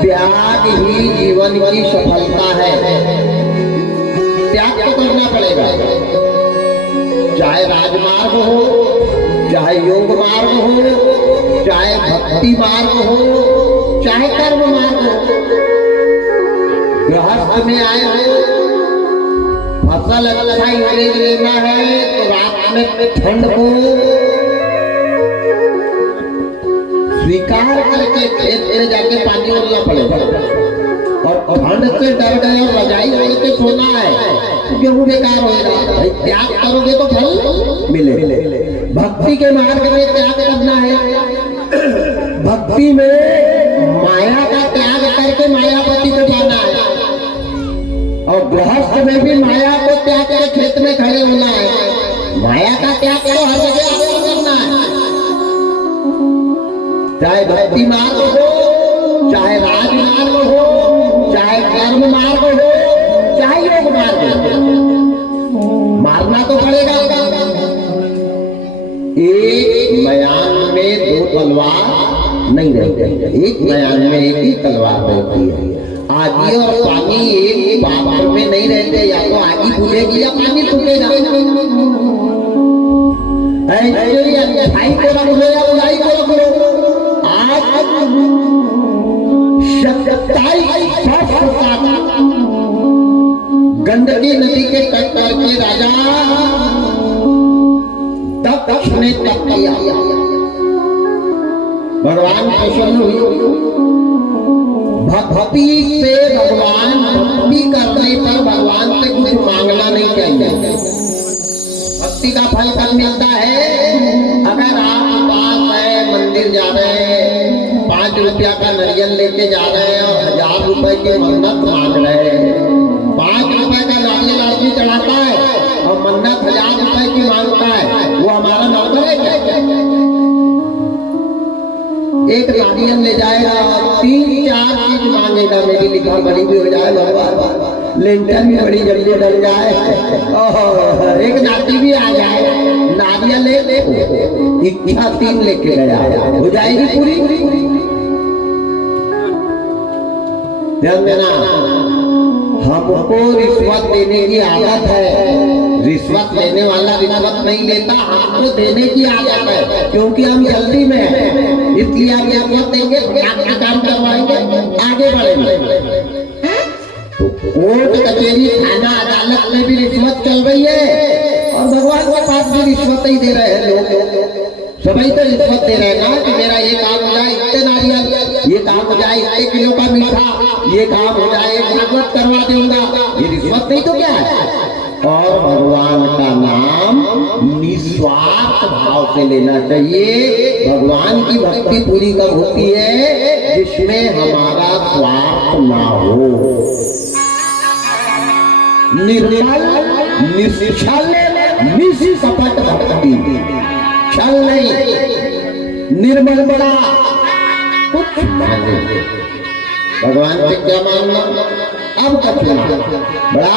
त्याग ही जीवन की सफलता है। त्याग तो करना पड़ेगा, चाहे राजमार्ग हो, चाहे योग मार्ग हो, चाहे भक्ति मार्ग हो, चाहे कर्म मार्ग हो। गृहस्थ में आए हो, फसल अच्छा ही लेना है तो रात में ठंड को स्वीकार करके खेत में जाके पानी डालना पड़ेगा, और ठंड से डर गए और रजाई ओढ़ के सोना है, गेहूं बेकार होगा। भाई त्याग करोगे तो फल मिले। भक्ति के मार्ग में त्याग करना है। भक्ति में माया का त्याग करके मायापति को पाना है, और गृहस्थ में भी माया को त्याग कर खेत में खड़े होना है। माया का त्याग करो, हर जगह आगे करना है। चाहे भक्ति मार्ग हो, चाहे राजमार्ग हो, चाहे कर्म मार्ग हो, चाहे योग मार्ग हो, मारना तो पड़ेगा। एक मयान में दो तलवार नहीं रहती, एक मयान में एक ही तलवार रहती है। आगी और पानी एक पात्र में नहीं रहते, या तो आगी बुझेगी या पानी फूटेगा। अच्छाई को रख लो या बुराई को रख लो। आज गंडकी नदी के तट पर के राजा दक्ष ने तप किया, भगवान प्रसन्न हुए। भक्ति से भगवान, भक्ति करने पर भगवान से कुछ मांगना नहीं चाहिए। भक्ति का फल कब मिलता है? अगर आप पास है, मंदिर जा रहे हैं, 5 रुपया का नारियल लेके जा रहे हैं और 1000 रुपए की मन्नत मांग रहे हैं। 5 रुपए का नारियल आदमी चढ़ाता है और मन्नत 1000 रुपए की मांगता है, वो हमारा नौकर है क्या? एक नारियल ले जाएगा, 3-4 चीज मांगेगा, मेरी लिखा बड़ी भी हो जाए, भगवान लेंटर भी बड़ी जल्दी डल जाए, एक नाती भी आ जाए, नारियल ले इच्छा 3 लेके गया, हो जाएगी पूरी। ध्यान देना, हमको रिश्वत देने की आदत है। रिश्वत लेने वाला रिश्वत नहीं लेता, हमको देने की आदत है, क्योंकि हम जल्दी में हैं। इसलिए आप रिश्वत देंगे, आपका काम करवाएंगे, आगे बढ़ेंगे। तो कोर्ट कचहरी थाना अदालत में भी रिश्वत चल रही है और भगवान के पास भी रिश्वत ही दे रहे हैं लोग। सभी तो रिश्वत दे रहे हैं ना कि मेरा ये काम हो जाए इतने नारियल, ये काम हो जाए इतने किलो का मीठा, ये काम हो जाए एक भागवत करवा दूंगा। ये रिश्वत नहीं तो क्या है? और भगवान का नाम निस्वार्थ भाव से लेना चाहिए। भगवान की भक्ति पूरी कब होती है? जिसमें हमारा स्वार्थ ना हो। निर्मल निश्चल निष्कपट भक्ति, छल नहीं, निर्मल बड़ा कुछ भगवान से क्या मांगना? अब कथना बड़ा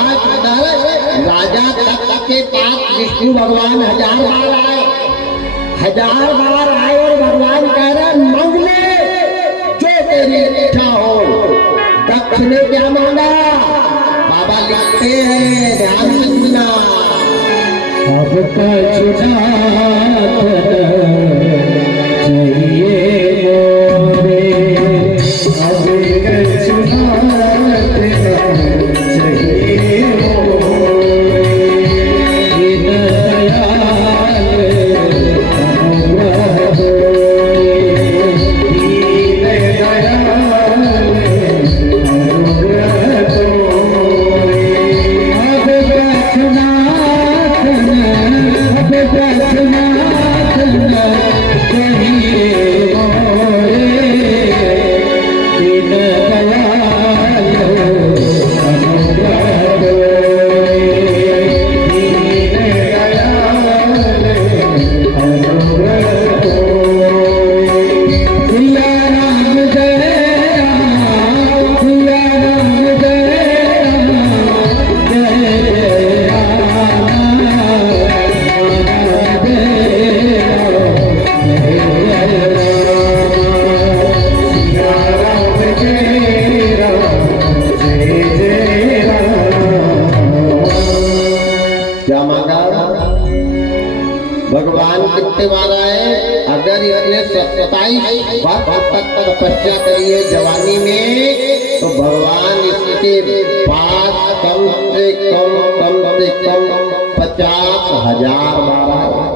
राजा दत्त के पास विष्णु भगवान 1000 बार आए, 1000 बार आए और भगवान कह रहे मांग ले जो तेरी इच्छा हो। दत्त ने क्या मांगा? बाबा लिखते हैं, ध्यान से सुनना। अब कछुना चाहिए मोरे, अब कछुना चाहिए मोरे, दीन दयाल अनुग्रह दोरे, दीन दयाल अनुग्रह दोरे। अब कछुना भगवान कितने मारा है? अगर इसने 27 वर्ष तक तपस्या करी है जवानी में, तो भगवान इसके पास कम से कम 50,000 बार आए।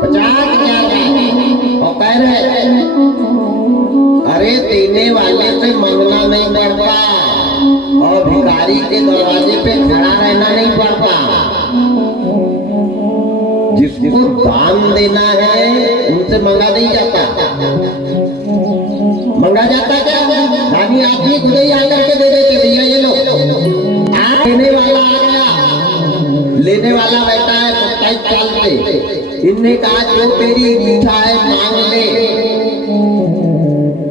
50,000 बार। और कह रहे अरे देने वाले से मांगना नहीं पड़ता और भिखारी के दरवाजे पे खड़ा रहना नहीं पड़ता। जिसको दान देना है उनसे मांगा नहीं जाता। मांगा जाता क्या? दानी आदमी खुद ही आकर के दे देते, भैया ये लो। आप देने वाला आ गया, लेने वाला बैठा है 27 साल से। इनने कहा जो तेरी इच्छा है मांग ले।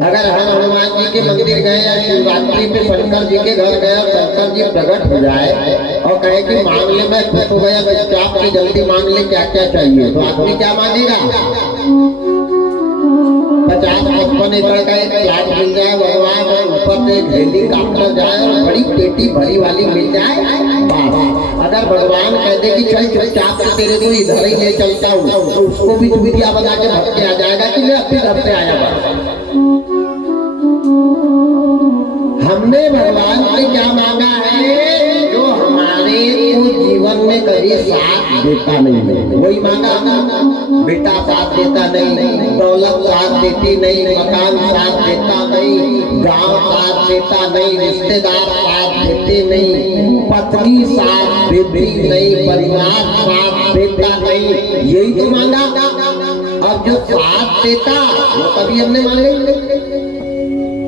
अगर हम हनुमान जी के मंदिर गए या शिवरात्रि पे शंकर जी के घर गए, शंकर जी प्रकट हो जाए और कहे कि मांग ले, मैं खुश हो गया, बच्चा आपकी जल्दी मांग ले क्या क्या चाहिए, तो आदमी क्या मांगेगा? 50-55 एकड़ का एक प्लाट मिल जाए भगवान, और ऊपर से हेलीकॉप्टर जाए और बड़ी पेटी भरी वाली मिल जाए, बस। अगर भगवान कह दे कि चल चुपचाप से तेरे को इधर ही ले चलता हूँ, तो उसको भी दुविधा बना के भग के आ जाएगा कि मैं अपने घर से आया बस। हमने भगवान से क्या मांगा है? जो हमारे को जीवन में कभी साथ देता नहीं है, वही मांगा। बेटा साथ देता नहीं, दौलत साथ देती नहीं, मकान साथ देता नहीं, गांव साथ देता नहीं, रिश्तेदार साथ देते नहीं, पत्नी साथ देती नहीं, परिवार साथ देता नहीं, यही तो मांगा। अब जो साथ देता वो कभी हमने मांगे?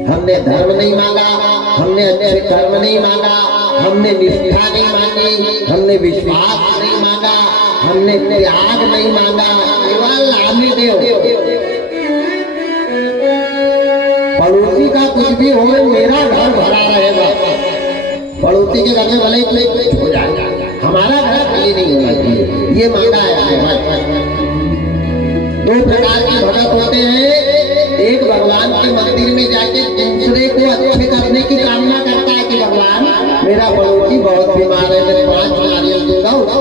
हमने धर्म नहीं मांगा, हमने अच्छे कर्म नहीं मांगा, हमने निष्ठा नहीं मांगी, हमने विश्वास नहीं मांगा, हमने त्याग नहीं मांगा, केवल आने दो। पड़ोसी का कुछ भी हो, मेरा घर भरा रहेगा। पड़ोसी के घर में भले ही कुछ हो जाएगा, हमारा घर खाली नहीं होना चाहिए, ये मांगा है। दो प्रकार के भगत होते हैं, एक भगवान के मंदिर में जाके दूसरे को अच्छे करने की कामना करता है कि भगवान मेरा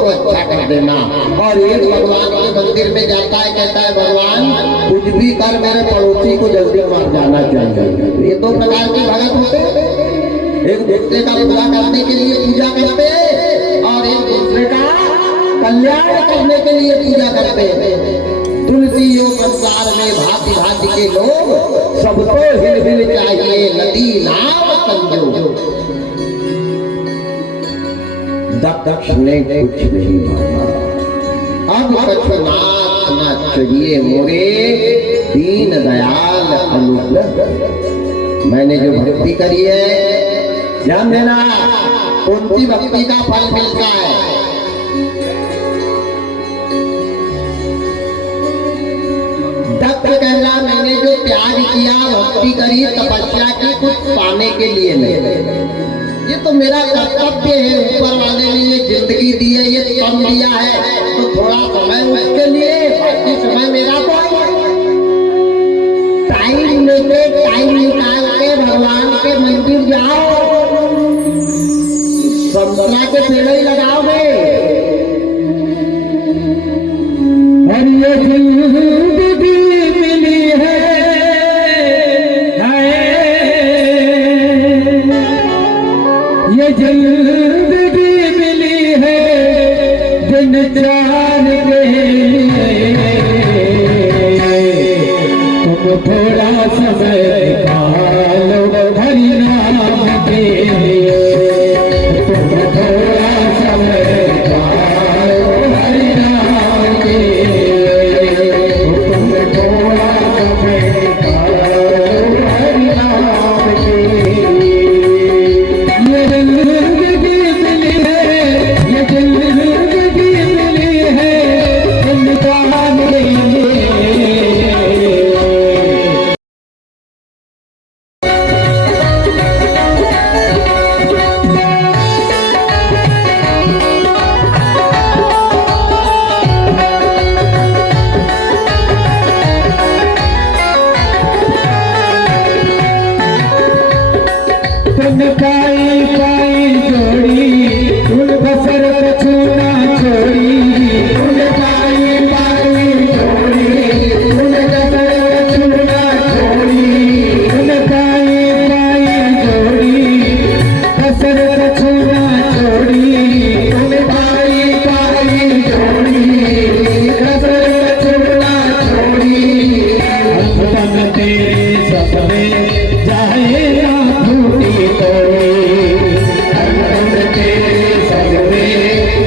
उसको अच्छा कर देना। और एक भगवान के मंदिर में जाता है, कहता है भगवान कुछ भी कर, मेरे पड़ोसी को जल्दी मर जाना चाहिए। ये दो प्रकार की भगत होते हैं, एक दूसरे का पूजा करने के लिए पूजा करते हैं और एक दूसरे का कल्याण करने के लिए पूजा करते हैं। तुलसी यो संसार में भांति भांति के लोग, सबको हिल हिल चाहिए नदी नाव संजो। दक्ष ने कुछ नहीं माना, अब कछुनाथ न चाहिए मोरे दीन दयाल अनुग्रह। मैंने जो भक्ति करी है, ध्यान देना, कौन सी भक्ति का फल मिलता है। दक्ष कहना, मैंने जो त्याग किया, भक्ति करी, तपस्या की, कुछ पाने के लिए नहीं, ये तो मेरा कर्तव्य है। ऊपर वाले ने ये जिंदगी दी है, ये कम दिया है, तो थोड़ा समय उसके लिए, बाकी समय मेरा तो टाइम लेके, टाइम निकाल के भगवान के मंदिर जाओ, संतरा के पेड़ ही लगाओगे। और ये जिंदगी मिली है, ये जिंदगी मिली है दिन जान के लिए। तुम थोड़ा समय निकालो हरि नाम के लिए, तुम थोड़ा समय निकालो हरि नाम के लिए, तुम थोड़ा समय निकालो हरि नाम के लिए। ये जिंदगी मिली है, ये जिंदगी मिली है इंसान के लिए। तुम पाई पाई जोड़ी, तुम बसर कछुना छोड़ी, तुम पाई पाई जोड़ी, तुम बसर कछुना छोड़ी, तुम पाई पाई जोड़ी, बसर कछुना छोड़ी, तुम पाई पाई जोड़ी, बसर कछुना छोड़ी। हम तेरे सपने जाए ना फूटी तोड़ी, हम तेरे सपने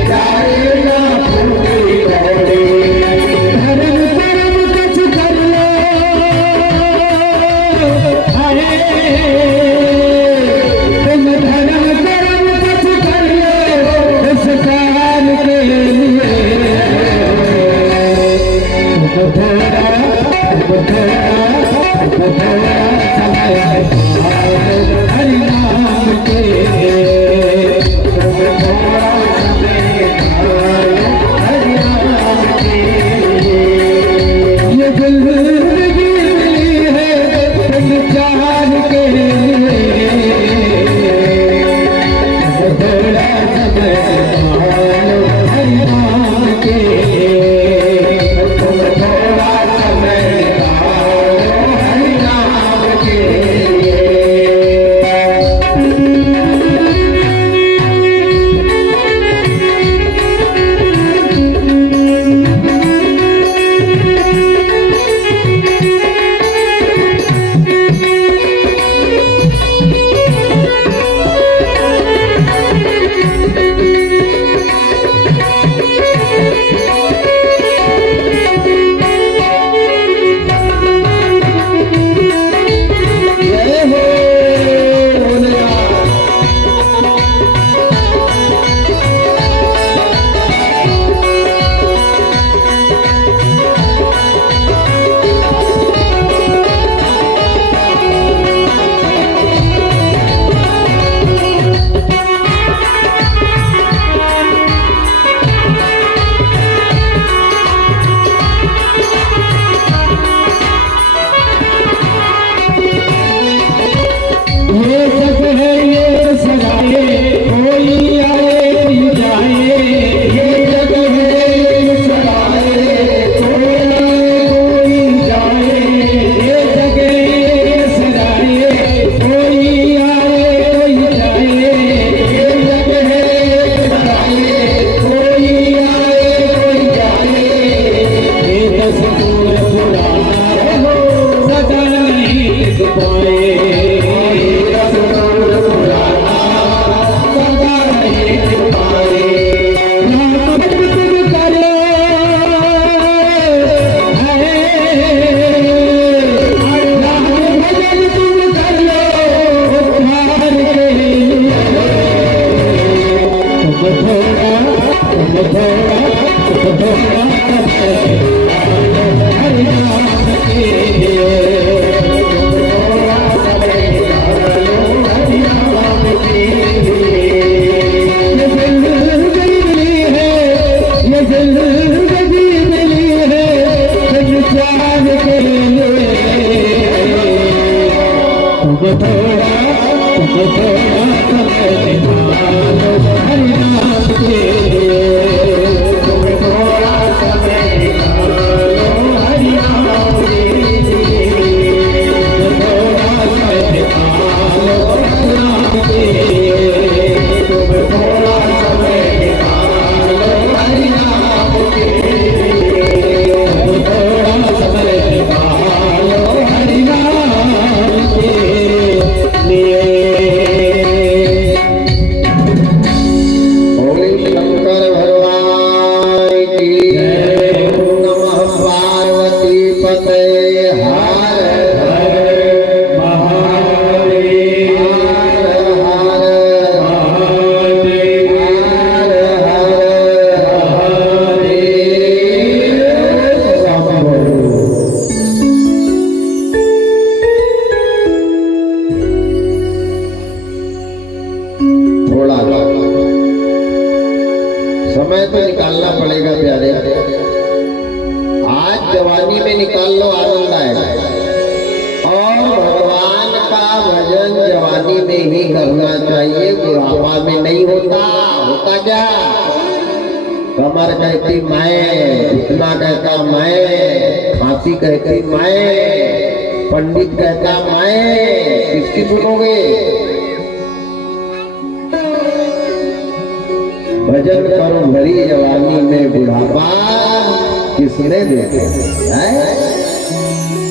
जाए ना फूटी तोड़ी। धर्म कर्म कछ कर लो, आए तुम धर्म कर्म कछ कर लो इस काल के लिए। तुम थोड़ा समय हरि नाम के, तुम थोड़ा समय हरि नाम के। ये जिंदगी मिली है तुम जान के लिए, तुम थोड़ा समय हरि नाम के, तुम थोड़ा समय हरि नाम के लिए। तुम थोड़ा समय निकालो हरि नाम के लिए, तुम थोड़ा समय निकालो हरि नाम के लिए, तुम थोड़ा समय निकालो हरि नाम के लिए, तुम थोड़ा समय निकालो हरि नाम के लिए, तुम थोड़ा समय निकालो हरि नाम के लिए। बोले शंकर भगवान की जय। नमः पार्वती पते हर हर महादेव, हर हर महादेव, महादेव शंभो। थोड़ा समय तो निकालना पड़ेगा प्यारे। आज जवानी में निकाल लो, आनंद आएगा। और भगवान का भजन जवानी में ही करना चाहिए, बुढ़ापा में नहीं होता। होता क्या? कमर कहती मैं, इतना कहता मैं, खांसी कहती मैं, पंडित कहता मैं, किसकी सुनोगे? भजन करो भरी जवानी में, बुढ़ापा किसने देखे है?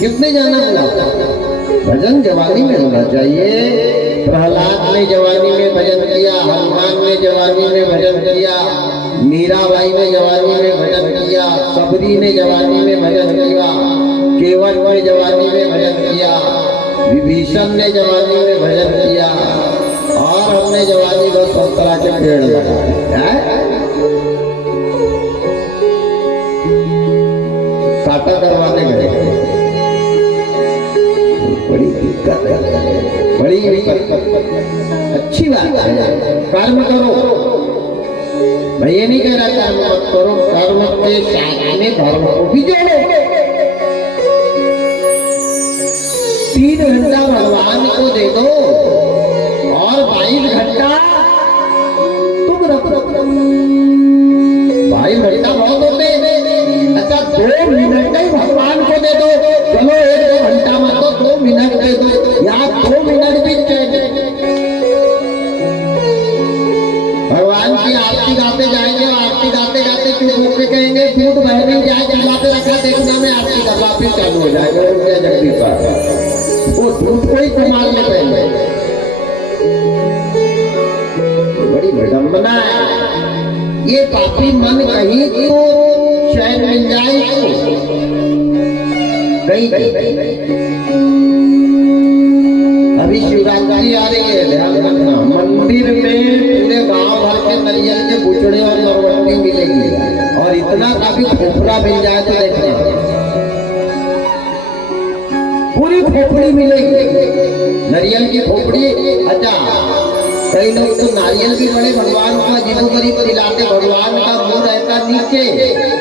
किसने जाना बुढ़ापा? भजन जवानी में होना चाहिए। प्रहलाद ने जवानी में भजन किया, हनुमान ने जवानी में भजन किया, मीराबाई ने जवानी में भजन किया, सबरी ने जवानी में भजन किया, केवट ने जवानी में भजन किया, विभीषण ने जवानी में भजन किया, और हमने जवानी को संतरा के पेड़ लगाए। काटा करवाने गए, बड़ी दिक्कत है, बड़ी अच्छी बात है। कर्म करो, मैं ये नहीं कह रहा कर्म मत करो, कर्म के साथ में धर्म को भी जोड़ो। 3 घंटा भगवान को दे दो और 22 घंटा तुम रखो। 22 घंटा बहुत होते हैं। अच्छा 2 मिनट ही भगवान को दे दो। चलो 1-2 घंटा मत तो 2 मिनट दे दो, या 2 मिनट भी चाहिए। भगवान की आरती गाते जाएंगे, आरती गाते गाते चुप होके कहेंगे दूध बह नहीं जाए, चिल्लाते रखा देखना में आरती का वापिस चालू हो जाएगा। उनके जगदीश साहब वो दूध को ही संभालने पहले। बड़ी विडंबना है। ये पापी मन कहीं तो चैन मिल जाए, कहीं अभी शिवरात्रि आ रही है, ध्यान रखना। मंदिर में पूरे गांव भर के नरियल के बुचड़े और नरवट्टी मिलेगी, और इतना काफी खोपड़ा मिल जाए तो देखना, पूरी खोपड़ी मिलेगी नरियल की खोपड़ी। अच्छा कई लोग तो नारियल भी बड़े भगवान का जीवो गरीब खिलाते, भगवान का मुंह रहता नीचे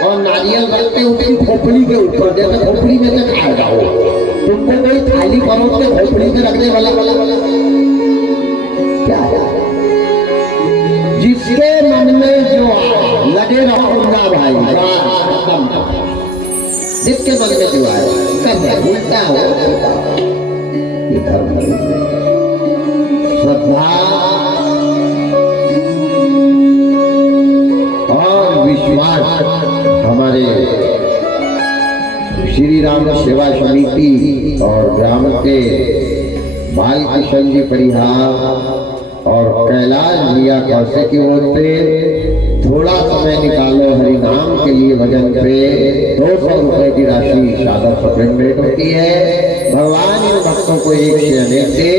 और नारियल रखते उसकी खोपड़ी के ऊपर, जैसे खोपड़ी में से खा जाओ। तुमको कोई थाली परोस के खोपड़ी में रखने वाला क्या है? जिसके मन में जो आए लगे रहो ना भाई, जिसके मन में जो आए कर उल्टा हो। ये धर्म श्रद्धा और विश्वास हमारे श्री राम सेवा समिति और ग्राम के बाल किशन जी परिहार और कैलाश भैया कौशे की ओर से थोड़ा समय निकालो हरि नाम के लिए भजन पे 200 रुपए की राशि सादर सप्रेम भेंट होती है। भगवान इन भक्तों को एक से अनेक से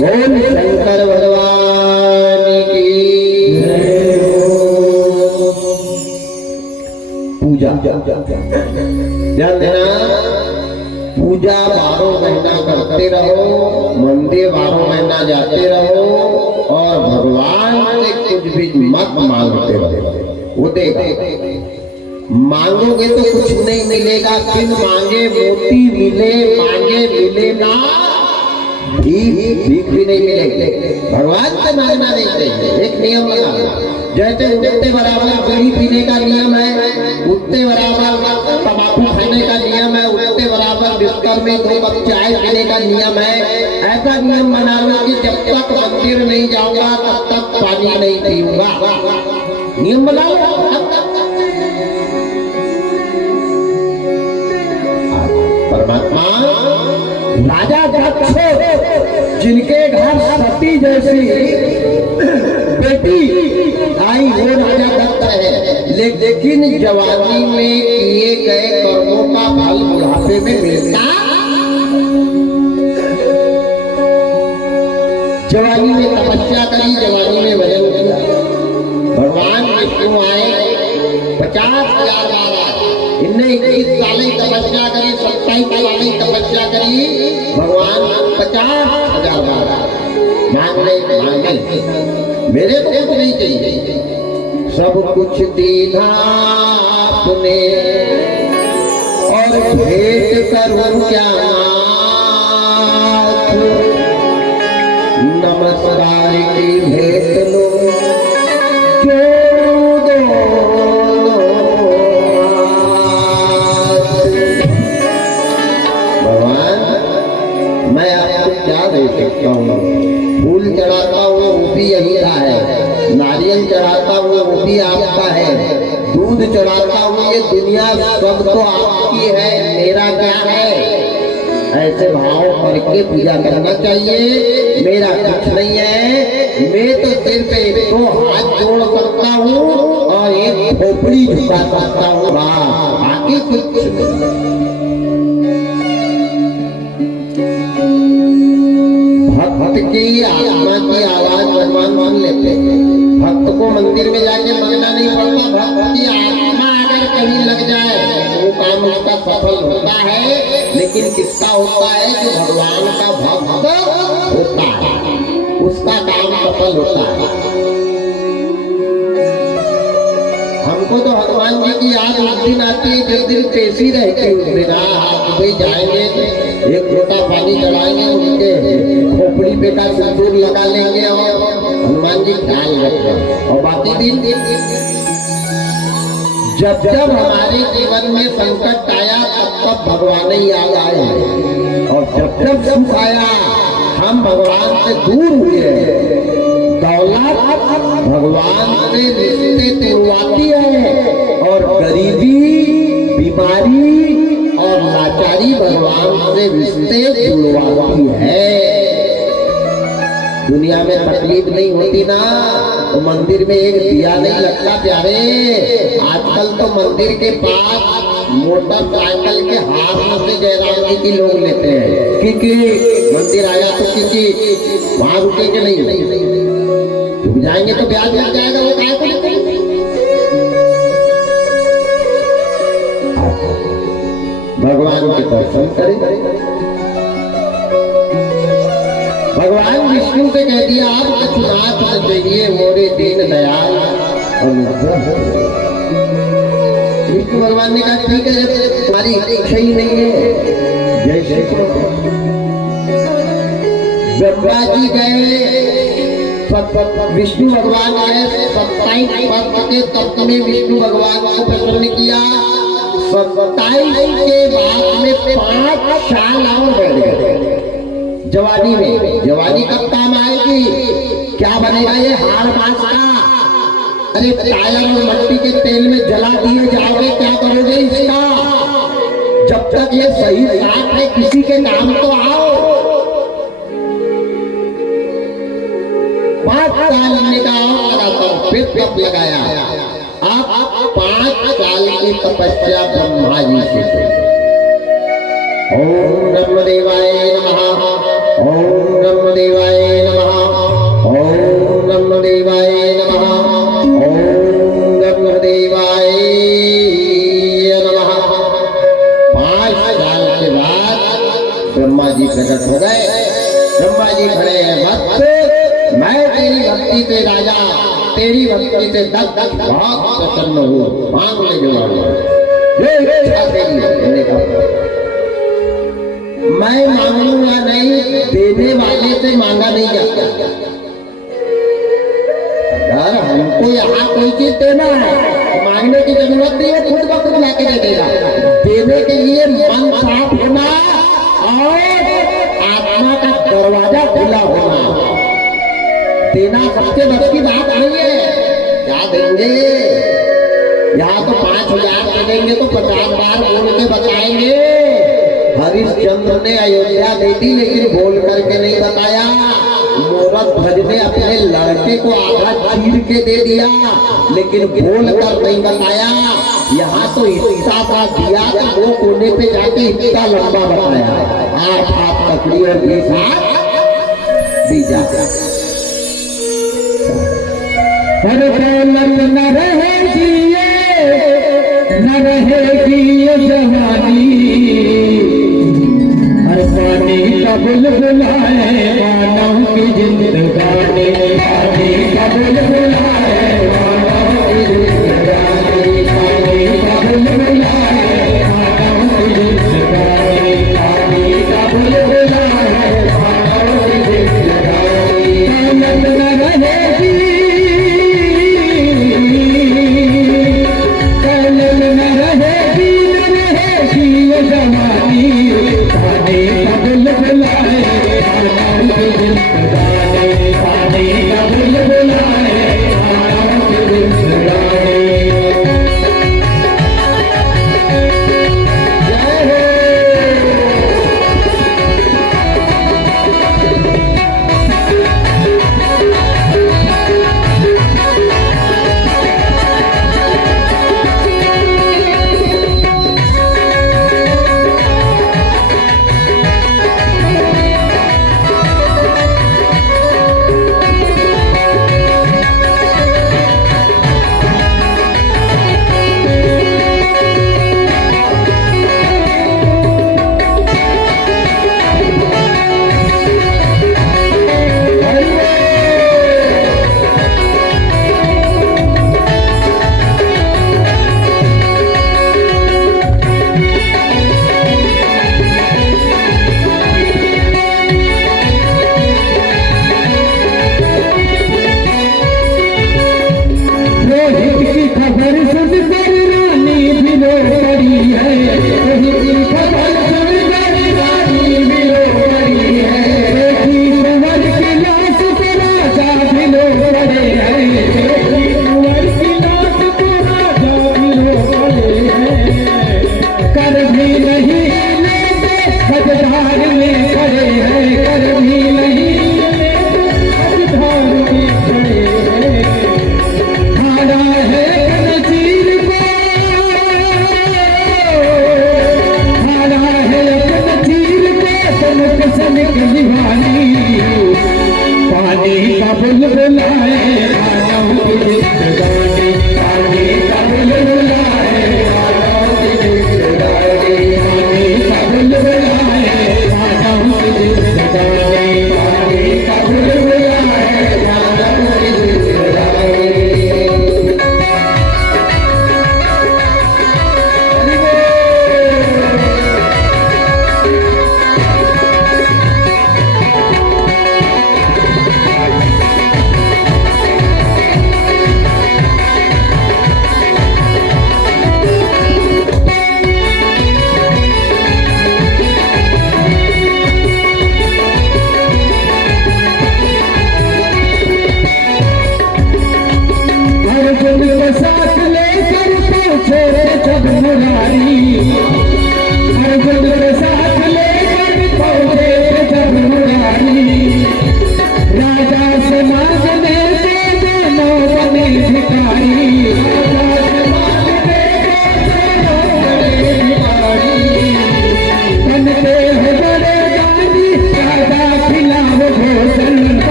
बोल शंकर भगवान की जय हो। पूजा ध्यान देना, पूजा 12 महीना करते रहो, मंदिर 12 महीना जाते रहो, और भगवान से कुछ भी मत मांगते रहो, वो देगा। मांगोगे तो कुछ नहीं मिलेगा, बिन मांगे मोती मिले, मांगे मिले ना भीख भी नहीं मिलेगी। भगवान से मांगना नहीं चाहिए। एक नियम बना, जैसे उठते बराबर बीड़ी पीने का नियम है, उठते बराबर तंबाकू खाने का नियम है, उठते बराबर बिस्तर में 2 कप चाय पीने का नियम है। ऐसा नियम बना लो कि जब तक मंदिर नहीं जाऊंगा तब तक पानी नहीं पीऊंगा। नियम बना लो। परमात्मा राजा दक्ष जिनके घर सती जैसी बेटी आई वो राजा दत्त है, लेकिन जवानी में किए गए कर्मों का फल बुढ़ापे में मिलता। जवानी में तपस्या करी, जवानी में भजन किया, भगवान विष्णु आए 50,000 बार आए। इनने 21 साल ही तपस्या करी, 27 साल ही तपस्या करी, भगवान 50,000 बार आए। मांगे मेरे को कुछ नहीं चाहिए, सब कुछ दीना आपने और भेंट करूं क्या नाथ, नमस्कार की भेंट लो जोड़ दो भगवान। मैं आपको क्या दे सकता हूँ? फूल चढ़ाता हूँ वो भी यही का है, नारियल चढ़ाता हूँ वो भी आपका है, दूध चढ़ाता हूँ ये दुनिया सब तो आपकी है, मेरा क्या है? ऐसे भाव करके पूजा करना चाहिए। मेरा कुछ नहीं है, मैं तो सिर्फ 2 हाथ जोड़ सकता हूँ और एक खोपड़ी झुका सकता हूँ, बाकी कुछ नहीं। भक्त की आत्मा की आवाज भगवान मान लेते हैं। भक्त को मंदिर में जाके मांगना नहीं पड़ता। भक्त की आत्मा अगर कहीं लग जाए तो वो काम उसका सफल होता है। लेकिन किसका होता है? जो भगवान का भक्त होता है उसका काम सफल होता है। हमको तो हनुमान जी की याद उस दिन आती है जिस दिन पेशी रहती है। उस दिन आप भाई जाएंगे, एक लोटा पानी चढ़ाएंगे, उनके खोपड़ी पे का सिंदूर लगा लेंगे और हनुमान जी ख्याल रखें। और बाकी दिन जब जब हमारे जीवन में संकट आया तब तब भगवान ही याद आए, और जब जब सुख आया हम भगवान से दूर हुए। दौलत भगवान से रिश्ते तुड़वाती है और गरीबी, बीमारी और लाचारी भगवान से रिश्ते जुड़वाती है। दुनिया में तकलीफ नहीं होती ना तो मंदिर में एक दिया नहीं लगता प्यारे। आजकल तो मंदिर के पास मोटरसाइकिल के हाथ से जयराम जी की लोग लेते हैं क्योंकि मंदिर आया तो क्योंकि वहां रुकेंगे नहीं, रुक जाएंगे तो ब्याज लग जाएगा। वो काय को लेते हैं? भगवान के दर्शन करें। भगवान विष्णु से कह दिया आप कछुनाथ न चाहिए मोरे दीन दयाल। विष्णु भगवान ने कहा ठीक है तुम्हारी इच्छा ही नहीं है। जैसे ब्रह्मा जी गए, विष्णु भगवान आए, 27 वर्ष के तप में विष्णु भगवान को प्रसन्न किया। 27 के बाद में 5 साल और बढ़ गए जवानी में। जवानी कब काम आएगी? क्या बनेगा ये हार बांस का? अरे टायर और मट्टी के तेल में जला दिए जाओगे, क्या करोगे इसका? जब तक ये सही साथ है किसी के नाम तो आओ। 5 साल हमने कहा लगाता हूँ, फिर तप लगाया। आप 5 साल की तपस्या ब्रह्मा जी से। ओम ब्रह्मदेवाय नमः, ओम ब्रह्मदेवाय नमः, ओम ब्रह्मदेवाय नमः, ओम ब्रह्मदेवाय नमः। 5 साल के बाद ब्रह्मा जी प्रकट हो गए। ब्रह्मा जी खड़े हैं, भक्त मैं तेरी भक्ति से राजा, तेरी भक्ति से दत्त बहुत प्रसन्न हूँ। मांग ले जवाब। मैं मांगूंगा नहीं, देने वाले से मांगा नहीं जाता। अगर हमको यहाँ कोई चीज देना है तो मांगने की जरूरत नहीं है, खुद ब खुद लाके दे देगा। देने के लिए मन साफ होना और आत्मा का दरवाजा खुला होना। देना सबसे बड़ी की बात नहीं है। क्या देंगे? यहाँ तो 5,000 दे देंगे तो 50 बार बोल के बताएंगे। हरिश्चंद्र ने अयोध्या दे दी लेकिन बोल करके नहीं बताया। मोहम्मद ध्वज ने अपने लड़के को आधा चीर के दे दिया लेकिन बोल कर नहीं बताया। यहाँ तो हिस्सा सा दिया तो वो कोने पे जाके इतना लंबा बताया। 8 हाथ पकड़ी और 20 हाथ बीजा। हर दौलत न रहेगी न रहेगी ये जवानी। हर पानी का बुलबुलाए मानव की जिंदगानी। पानी का बुलबुलाए मानव की जिंदगानी। पानी का बुलबुलाए मानव की जिंदगानी। पानी का बुलबुलाए मानव की जिंदगानी। दौलत न रहेगी जवानी। पानी का बुलबुलाए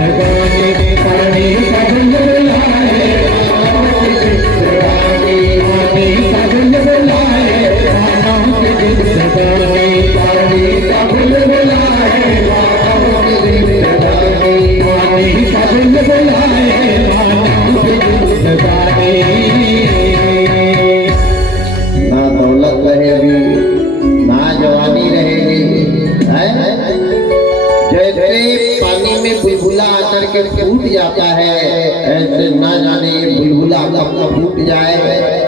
जिंदगानी पानी का गुल बुलाए रानों की जिंदगानी पानी का गुल बुलाए रानों की जिंदगानी पानी का गुल बुलाए रानों की जिंदगानी पानी का गुल बुलाए रानों की जिंदगानी। ना दौलत रहेगी ना जवानी रहेगी, है? जैसे पानी में बुलबुला आकर के फूट जाता है, ऐसे ना जाने बुलबुला कब फूट जाए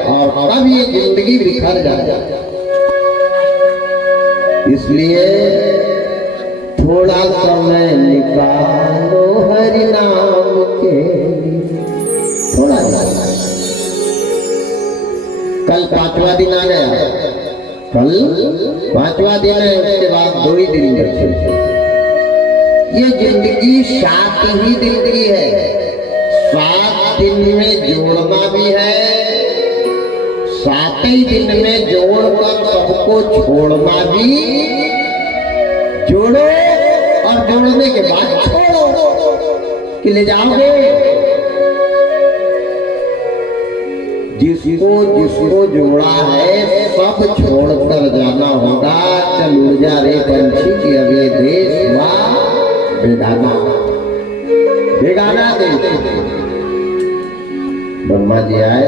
और कब ये जिंदगी बिखर जाए। इसलिए थोड़ा समय निकालो हरि नाम के, थोड़ा सा। कल 5वां दिन आ गया, कल 5वां दिन है, उसके बाद 2 ही दिन बचे। ये जिंदगी 7 ही दिन की है, 7 दिन में जोड़ना भी है, 7 ही दिन में जोड़कर सबको छोड़ना भी। जोड़ो और जोड़ने के बाद छोड़ो कि ले जाओगे। जिसको जोड़ा है सब छोड़कर जाना होगा। चल उड़ जा रे पंछी की अब ये देश हुआ बेगाना, बेगाना देश। ब्रह्मा जी आए,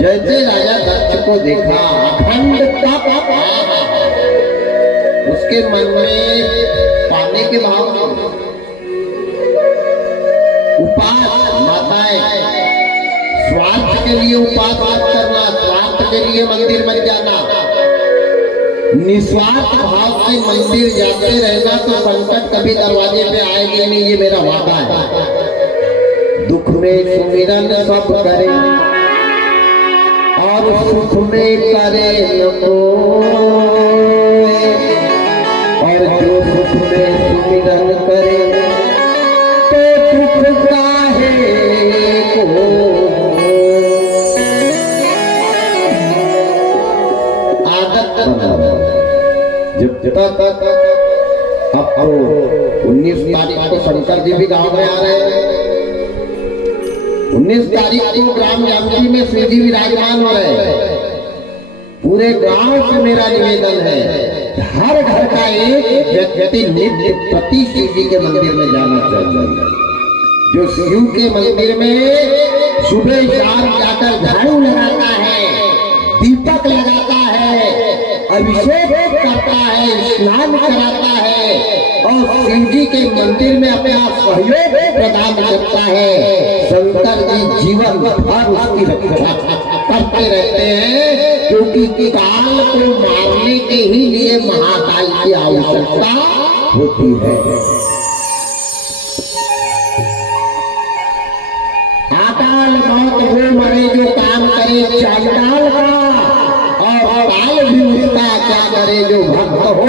जैसे राजा दक्ष को देखा अखंड तप, उसके मन में पाने के भाव में उपास, माताएं स्वार्थ के लिए उपास करना, स्वार्थ के लिए मंदिर मत जाना, निस्वार्थ भाव से मंदिर जाते रहना तो संकट कभी दरवाजे पे आएगी नहीं, ये मेरा वादा है। दुख में सुमिरन सब करे और सुख में करे न कोई, और जो सुख में सुमिरन करे तो दुख काहे को। जब तक अब 19 तारीख को शंकर जी भी गांव में आ रहे हैं, 19 तारीख को ग्राम जानकी में शिव जी विराजमान हो रहे हैं। पूरे गांव से मेरा निवेदन है, हर घर का एक व्यक्ति नित्य प्रति शिव जी के मंदिर में जाना चाहिए। जो शिव के मंदिर में सुबह शाम जाकर झाड़ू लगाता है, दीपक लगाता है, अभिषेक करता है, स्नान कराता है और शिव जी के मंदिर में अपना सहयोग प्रदान करता है, शंकर जी जीवन भर उसकी रक्षा करते रहते हैं। क्योंकि काल को मारने के ही लिए महाकाल की आवश्यकता होती है। अकाल मौत वो मरे जो काम करे चांडाल का, और काल भी उसका क्या करे जो भक्त हो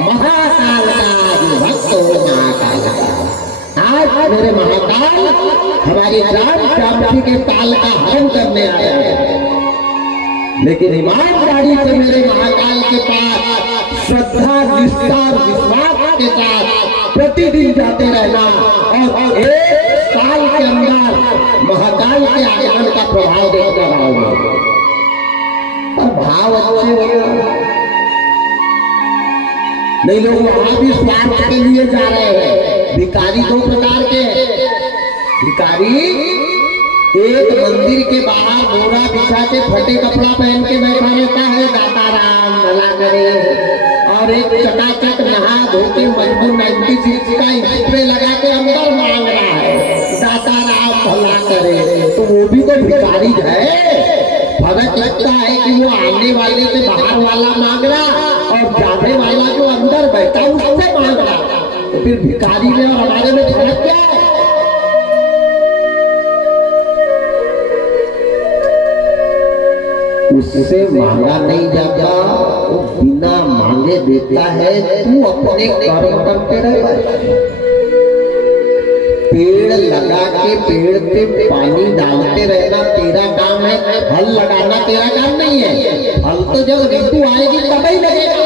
महाकाल का, जो भक्त हो महाकाल का। आज मेरे महाकाल हमारी ग्राम जानकी के काल का हरण करने आया है, लेकिन ईमानदारी से मेरे महाकाल के पास श्रद्धा निष्ठा और विश्वास के साथ प्रतिदिन जाते रहना और 1 साल के अंदर महाकाल के आगमन का प्रभाव देखते रहोगे। भाव अच्छे होगा, नहीं लोग वहां भी स्वार्थ के लिए जा रहे हैं। भिखारी 2 प्रकार के हैं। भिखारी एक मंदिर के बाहर बोरा बिछा के फटे कपड़ा पहन के बैठा रहता है, दाता राम भला करे, और एक चकाचक नहा धो के मजबूत 96 का स्प्रे लगा के अंदर मांग रहा है, दाता राम भला करे। तो वो भी तो भिखारी है। फर्क लगता है कि वो आने वाले से बाहर वाला मांग रहा और जाने वाला जो अंदर बैठा उससे मांग रहा। तो फिर भिखारी में और हमारे में फर्क क्या है? उससे मांगा नहीं जाता, वो बिना मांगे देता है। तू अपने कर्म करते रहे। पेड़ लगा के पेड़ पे पानी डालते रहना तेरा काम है, फल लगाना तेरा काम नहीं है। फल तो जब ऋतु आएगी तब ही लगेगा,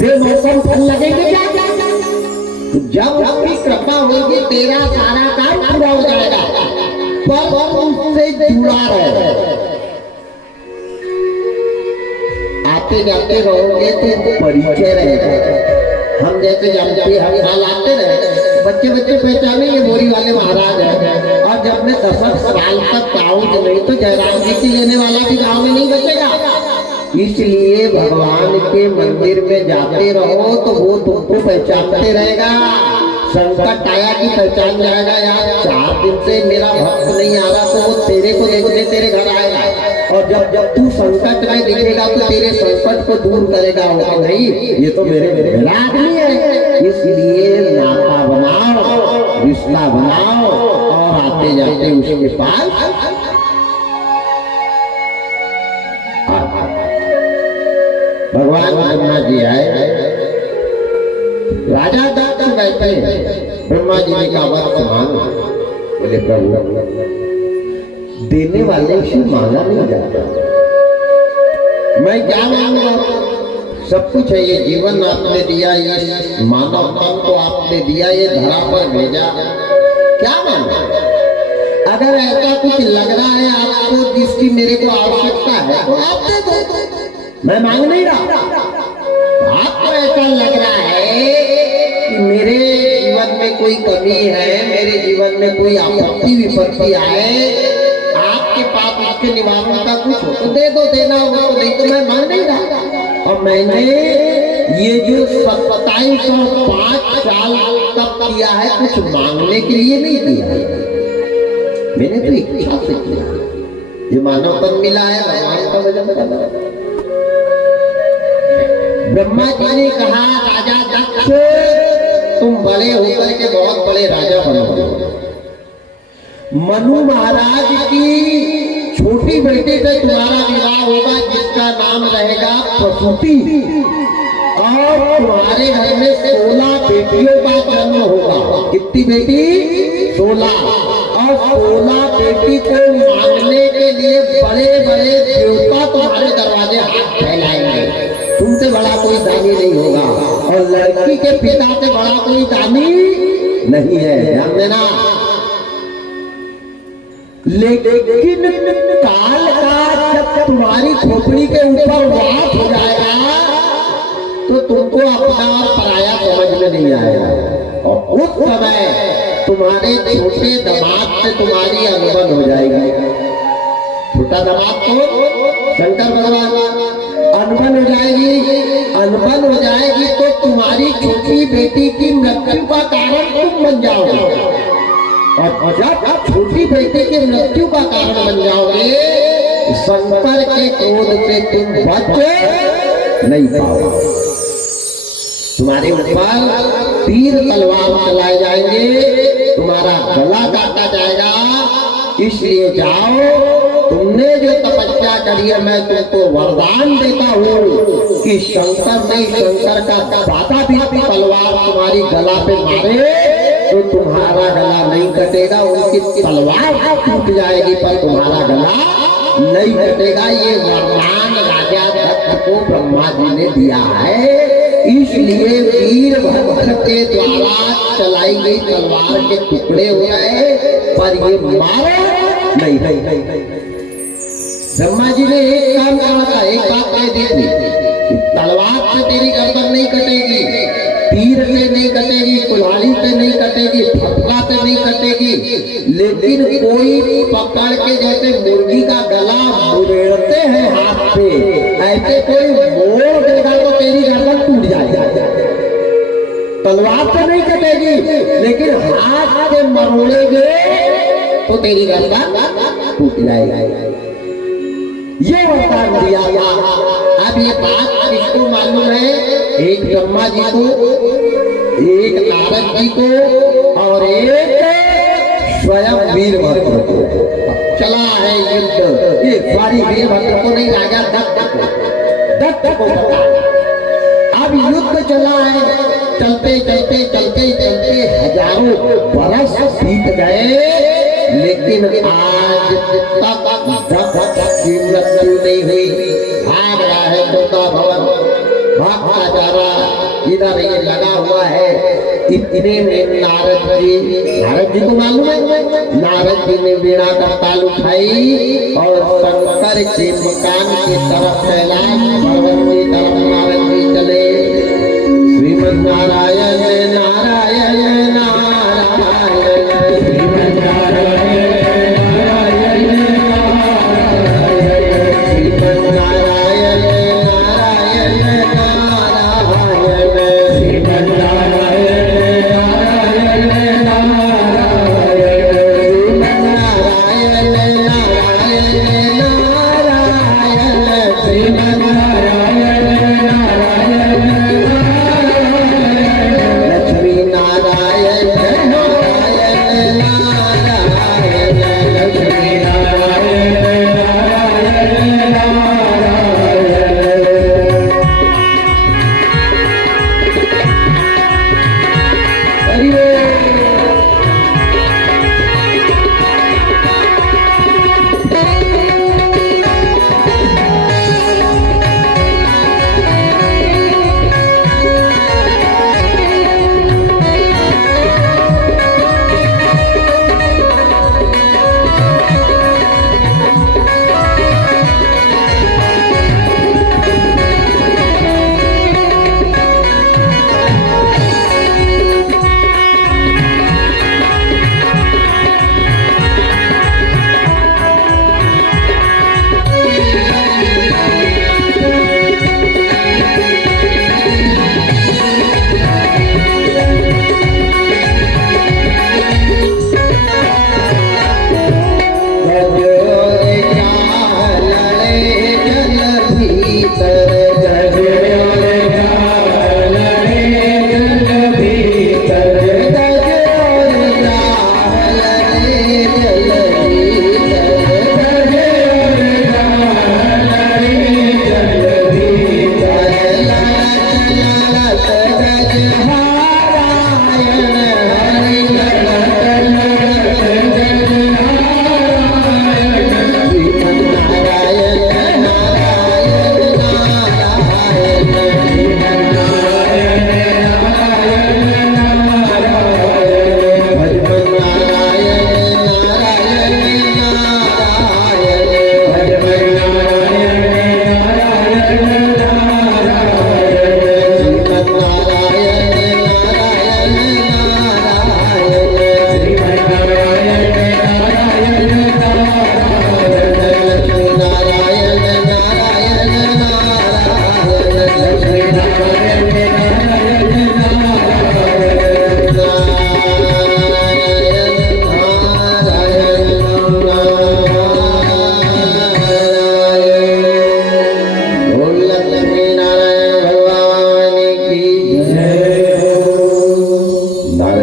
बेमौसम फल लगेंगे क्या? जब उसकी कृपा होगी तेरा सारा काम पूरा हो जाएगा, पर उससे जुड़ा रहे। आते जाते रहोगे तो परिचय रहेगा। हम जैसे जानते हर साल आते रहे, बच्चे बच्चे पहचाने ये बोरी वाले महाराज है, और जब मैं 10 साल तक आऊंगे नहीं तो जयराम जी की लेने वाला भी गाँव में नहीं बचेगा। इसलिए भगवान के मंदिर में जाते रहो तो वो तुमको पहचानते रहेगा। संकट आया कि पहचान जाएगा, यार 4 दिन से मेरा भक्त नहीं आ रहा, तो वो तेरे को देखने तेरे घर आएगा, और जब जब तू संकट में दिखेगा तो तेरे संकट को दूर करेगा। वो नहीं, ये तो मेरे आदमी है। इसलिए नाता बनाओ, रिश्ता बनाओ, और आते जाते उसके पास भगवान ब्रह्मा जी आए। राजा दक्ष बैठे, ब्रह्मा जी ने कहा वक्त मांगो। बोले प्रभु देने वाले से मांगा नहीं जाता, मैं क्या मांगूंगा? सब कुछ है, ये जीवन आपने दिया, ये मानव तन को आपने दिया, ये धरा पर भेजा, क्या मांगा? अगर ऐसा कुछ लग रहा है आपको जिसकी मेरे को आवश्यकता है तो आप दे दो, मैं मांग नहीं रहा। आपको ऐसा लग रहा है कि मेरे जीवन में कोई कमी है, मेरे जीवन में कोई आपत्ति विपत्ति आए, आपके पास उसके निवारण का कुछ हो तो दे दो, देना होगा तो नहीं तो मैं मांग नहीं रहा। और मैंने ये जो 2705 साल तक किया है कुछ मांगने के लिए नहीं किया है, मैंने तो इच्छा से किया। ये मानव तन मिला है, भगवान का भजन करना। ब्रह्मा जी ने कहा राजा दक्ष तुम बड़े होकर के बहुत बड़े राजा बनोगे। मनु महाराज की छोटी बेटी से तुम्हारा विवाह होगा जिसका नाम रहेगा प्रसूति, और तुम्हारे घर में 16 बेटियों का जन्म होगा। कितनी बेटी? 16। और 16 बेटी को मांगने के लिए बड़े बड़े देवता तुम्हारे दरवाजे हाथ फैलाएंगे। तुमसे बड़ा कोई दानी नहीं होगा, और लड़की के पिता से बड़ा कोई दानी नहीं है, ध्यान देना। लेकिन काल का जब तुम्हारी खोपड़ी के ऊपर वास हो जाएगा तो तुमको अपना और पराया समझ में नहीं आएगा, और उस समय तुम्हारे छोटे दामाद से तुम्हारी अनबन हो जाएगी। छोटा दामाद को शंकर भगवान अनबन हो जाएगी। अनबन हो जाएगी तो तुम्हारी छोटी बेटी की मृत्यु का कारण तुम बन जाओगे, और जब छोटी बेटी की मृत्यु का कारण बन जाओगे, शंकर के क्रोध से तुम बच नहीं पाओगे। तुम्हारे ऊपर तीर तलवार चलाए जाएंगे, तुम्हारा गला काटा जाएगा। इसलिए जाओ, तुमने जो तपस्या करी है मैं तुमको वरदान देता हूँ कि शंकर नहीं, शंकर का दादा भी तलवार तुम्हारी गला पे मारे तो तुम्हारा गला नहीं कटेगा, उनकी तलवार टूट जाएगी पर तुम्हारा गला नहीं कटेगा। ये वरदान राजा दक्ष को ब्रह्मा जी ने दिया है। इसलिए वीरभद्र के द्वारा चलाई गई तलवार के टुकड़े हो गए, पर ये मारा नहीं। ब्रह्मा जी ने एक काम कहा था, एक बात कह दी थी, तलवार से तेरी गर्दन नहीं कटेगी, तीर से नहीं कटेगी, कुल्हाड़ी से नहीं कटेगी, फटका से नहीं कटेगी, लेकिन कोई पकड़ के जैसे मुर्गी का गला मुड़ेड़ते हैं हाथ से, ऐसे कोई मोड़ देगा तो तेरी गर्दन टूट जाएगी। तलवार से नहीं कटेगी, लेकिन हाथ से मरोड़ेगे तो तेरी गर्दन टूट जाएगी। ये वरदान दिया गया। अब ये बात किसको मालूम है? एक ब्रह्मा जी को, एक नारद जी को, और एक स्वयं वीरभद्र को। चला है युद्ध, ये सारी वीरभद्र को नहीं, राजा दत्त को पता। अब युद्ध चला है, चलते चलते चलते चलते हजारों बरस बीत गए, लेकिन आज तक की मृत्यु नहीं हुई। भाग रहा है तोता भवन, भागता जा रहा, इधर ये लगा हुआ है, इतने में नारद जी को मालूम है, नारद जी ने वीणा का ताल उठाई और शंकर के मकान की तरफ कैलाश पर्वत की तरफ नारद जी चले। श्रीमन नारायण नारायण नारायण श्रीमन नारायण नारायण नारायण श्रीमन नारायण नारायण नारायण श्रीमन नारायण नारायण नारायण श्रीमन नारायण नारायण नारायण श्रीमन नारायण नारायण लक्ष्मी नारायण नारायण नारायण लक्ष्मी नारायण नारायण नारायण।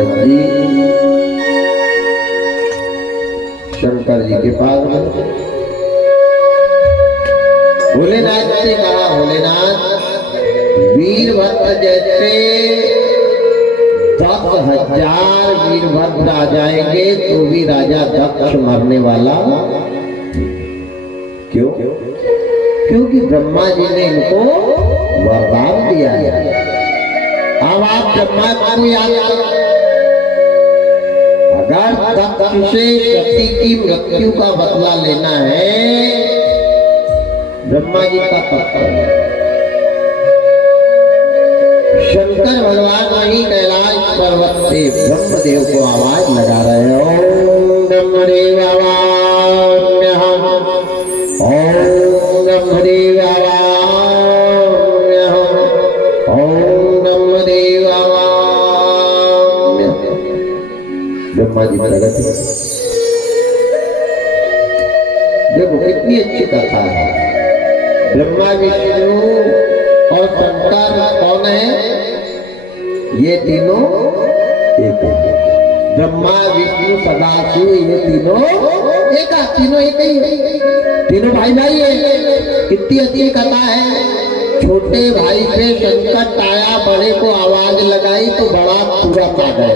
हरि शंकर जी के पास गए। भोलेनाथ से कहा, भोलेनाथ वीरभद्र जैसे 10,000 वीरभद्र आ जाएंगे तो भी राजा दक्ष मरने वाला क्यों? क्योंकि ब्रह्मा जी ने इनको वरदान दिया है। अब आप ब्रह्मा को याद करो, अगर दक्ष से सती की मृत्यु का बदला लेना है, ब्रह्मा जी का तत्व है। शंकर भगवान वही कैलाश पर्वत से ब्रह्मदेव को आवाज लगा रहे हैं, ओम ब्रह्मदेवाय नमः, ओम ब्रह्मदेवाय नमः, ओम ब्रह्मदेवाय नमः। ब्रह्मा जी प्रगति, देखो कितनी अच्छी कथा है। ब्रह्मा विष्णु और शंकर कौन है? ये तीनों एक है। ब्रह्मा विष्णु सदाशिव ये तीनों एक, तीनों एक ही, तीनों भाई भाई है। कितनी अच्छी कथा है। छोटे भाई पे संकट आया, बड़े को आवाज लगाई तो बड़ा तुरंत आ गया।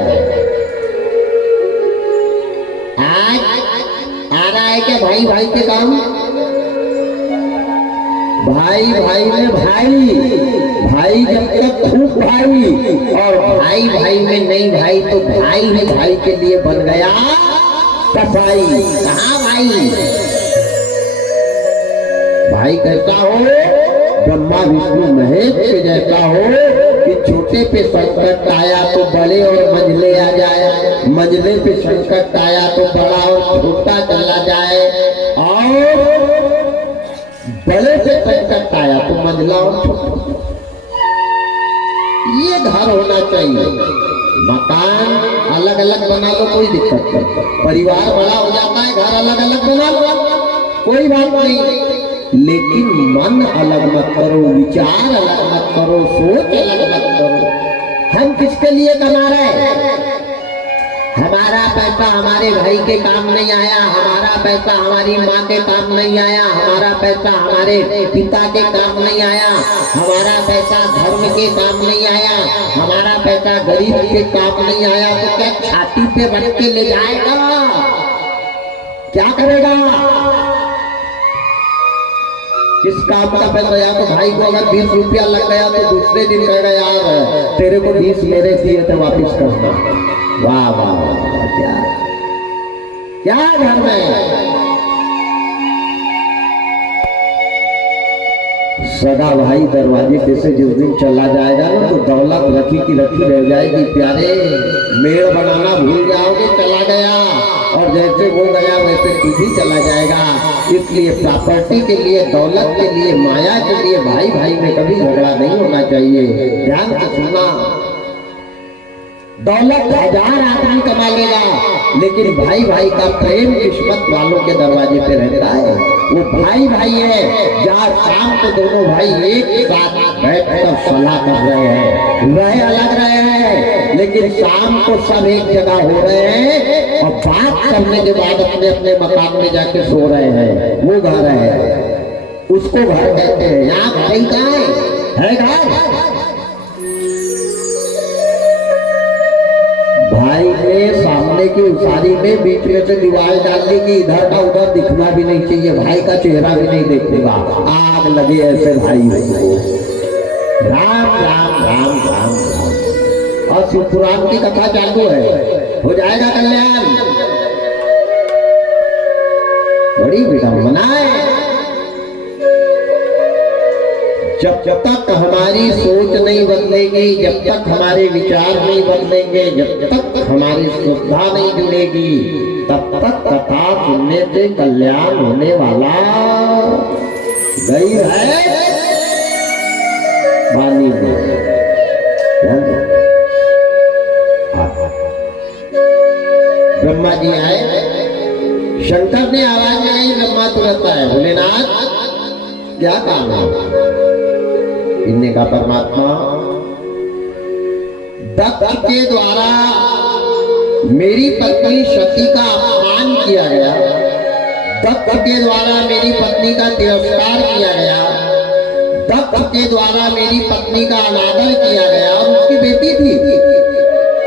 आज आ रहा है क्या भाई भाई के काम? भाई भाई में भाई, भाई जब तक खूब भाई, और भाई भाई में नहीं भाई तो भाई ही भाई के लिए बन गया कसाई। कहाँ भाई? भाई कैसा हो? ब्रह्मा विष्णु महेश के जैसा हो कि छोटे पे संकट आया तो बड़े और मंझले आ जाए, मंझले पे संकट आया तो बड़ा और छोटा चला जाए, और बड़े से संकट आया तो मंझला और छोटा। ये घर होना चाहिए। मकान अलग अलग बना लो कोई दिक्कत नहीं, परिवार बड़ा हो जाता है, घर अलग अलग बना लो कोई बात नहीं, लेकिन मन अलग मत करो, विचार अलग मत करो, सोच अलग मत करो। हम किसके लिए कमा रहे हैं? हमारा पैसा हमारे भाई के काम नहीं आया, हमारा पैसा हमारी माँ के काम नहीं आया, हमारा पैसा हमारे पिता के काम नहीं आया, हमारा पैसा धर्म के काम नहीं आया, हमारा पैसा गरीब के काम नहीं आया, तो क्या छाती पे रख के ले जाएगा? क्या करेगा? किस काम का पैसा? या तो भाई को अगर 20 रुपया लग गया तो दूसरे दिन कहेगा यार तेरे को 20 मेरे दिए थे वापिस करना। वाह वाह वाह, क्या क्या घर में सगा भाई दरवाजे पे से जिस दिन चला जाएगा ना तो दौलत रखी की रखी रह जाएगी। प्यारे मेड़ बनाना भूल जाओगे, चला गया, और जैसे वो गया वैसे तू भी चला जाएगा। इसलिए प्रॉपर्टी के लिए, दौलत के लिए, माया के लिए भाई भाई में कभी झगड़ा नहीं होना चाहिए। ध्यान से सुनना, दौलत 1000 आदमी कमा लेगा, लेकिन भाई भाई का प्रेम किस्मत वालों के दरवाजे पे रहता है। वो भाई भाई है जहाँ शाम को दोनों भाई एक साथ बैठकर सलाह कर रहे हैं, वह अलग रहे हैं, लेकिन शाम को सब एक जगह हो रहे हैं और बात करने के बाद अपने अपने मकान में जाके सो रहे हैं। वो घर है, उसको घर कहते हैं। यहाँ भाई का है घर। भाई ने सामने की उसारी में बीच में से दीवार डाल दी कि इधर का उधर दिखना भी नहीं चाहिए, भाई का चेहरा भी नहीं देखेगा। आग लगे ऐसे भाई हो। राम राम राम राम राम। और शिव पुराण की कथा चालू है, हो जाएगा कल्याण। बड़ी विडंबना है। जब तक हमारी सोच नहीं बदलेगी, जब तक हमारे विचार नहीं बदलेंगे, जब तक हमारी श्रद्धा नहीं जुड़ेगी, तब तक कथा सुनने से कल्याण होने वाला नहीं है। वाणी में ब्रह्मा जी आए, शंकर ने आवाज लगाई, ब्रह्मा तुरंत आए। भोलेनाथ क्या काम है? इनने का परमात्मा दत्त के द्वारा मेरी पत्नी सती का अपमान किया गया, दत्त के द्वारा मेरी पत्नी का तिरस्कार किया गया, दत्त के द्वारा मेरी पत्नी का अनादर किया गया। और उसकी बेटी थी,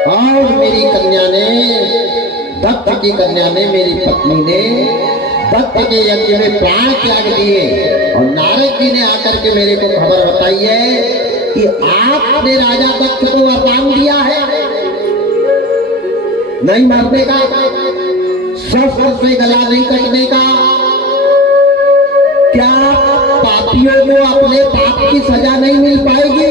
और मेरी कन्या ने, दत्त की कन्या ने, मेरी पत्नी ने दत्त के यज्ञ में प्राण त्याग दिए। और नारद जी ने आकर के मेरे को खबर बताई है कि आपने राजा दत्त को वरदान दिया है नहीं मरने का, शस्त्र से गला नहीं कटने का। क्या पापियों को अपने पाप की सजा नहीं मिल पाएगी?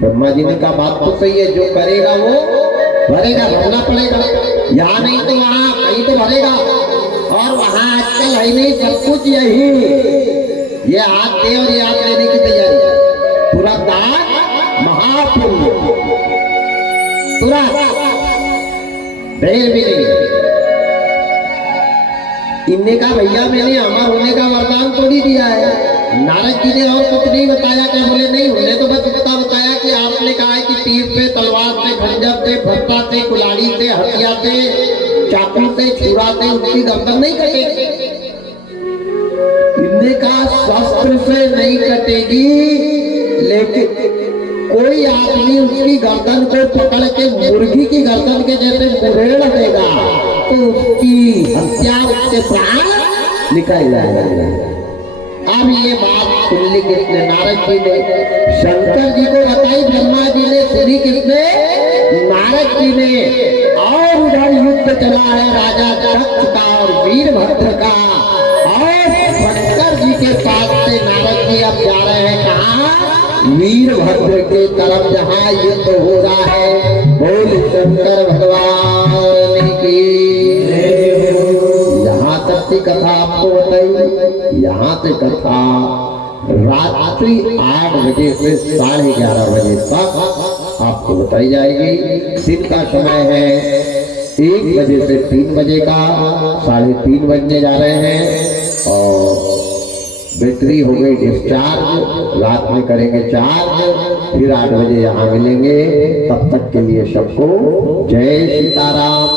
ब्रह्मा जी ने कहा बात तो सही है, जो करेगा वो भरेगा, भरना पड़ेगा। यहाँ नहीं तो वहां कहीं तो भरेगा। और वहां आजकल है नहीं, सब कुछ यही, ये हाथ दे और ये हाथ लेने की तैयारी। पूरा दान महापुण्य, पूरा देर भी नहीं। इनने कहा भैया मैंने अमर होने का वरदान तो नहीं दिया है। नारद जी ने और कुछ नहीं बताया। क्या बोले? नहीं, उन्हें तो बस इतना बताया कि आपने कहा है कि तीर से, तलवार से, खंजर से, फट्टा से, कुल्हाड़ी से, हथियार से, चाकू से, छुरा से उसकी गर्दन नहीं कटेगी। इनने कहा शस्त्र से नहीं कटेगी, लेकिन कोई आदमी उसकी गर्दन को पकड़ के मुर्गी की गर्दन के जैसे मुरेड़ देगा तो उसकी हत्या, उसके प्राण निकल जाएगा। आप भी ये बात सुन ली किसने? नारद जी ने। शंकर जी को बताई ब्रह्मा जी ने, सुनी किसने? नारद जी ने। और उधर युद्ध चला है राजा दक्ष का और वीरभद्र का। और शंकर जी के पास से नारद जी अब जा रहे हैं कहाँ? वीरभद्र के तरफ, जहाँ युद्ध हो रहा है। बोल शंकर भगवान की। यहाँ तक की कथा आपको बताई। यहाँ से कथा रात्रि 8 बजे से 11:30 बजे तक आपको बताई जाएगी। दिन का समय है 1 बजे से 3 बजे का, 3:30 बजने जा रहे हैं। और बैटरी हो गई डिस्चार्ज, रात में करेंगे चार्ज, फिर 8 बजे यहाँ मिलेंगे। तब तक के लिए सबको जय सीताराम।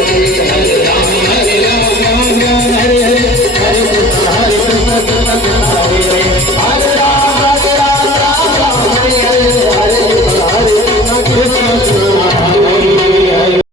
Thank you.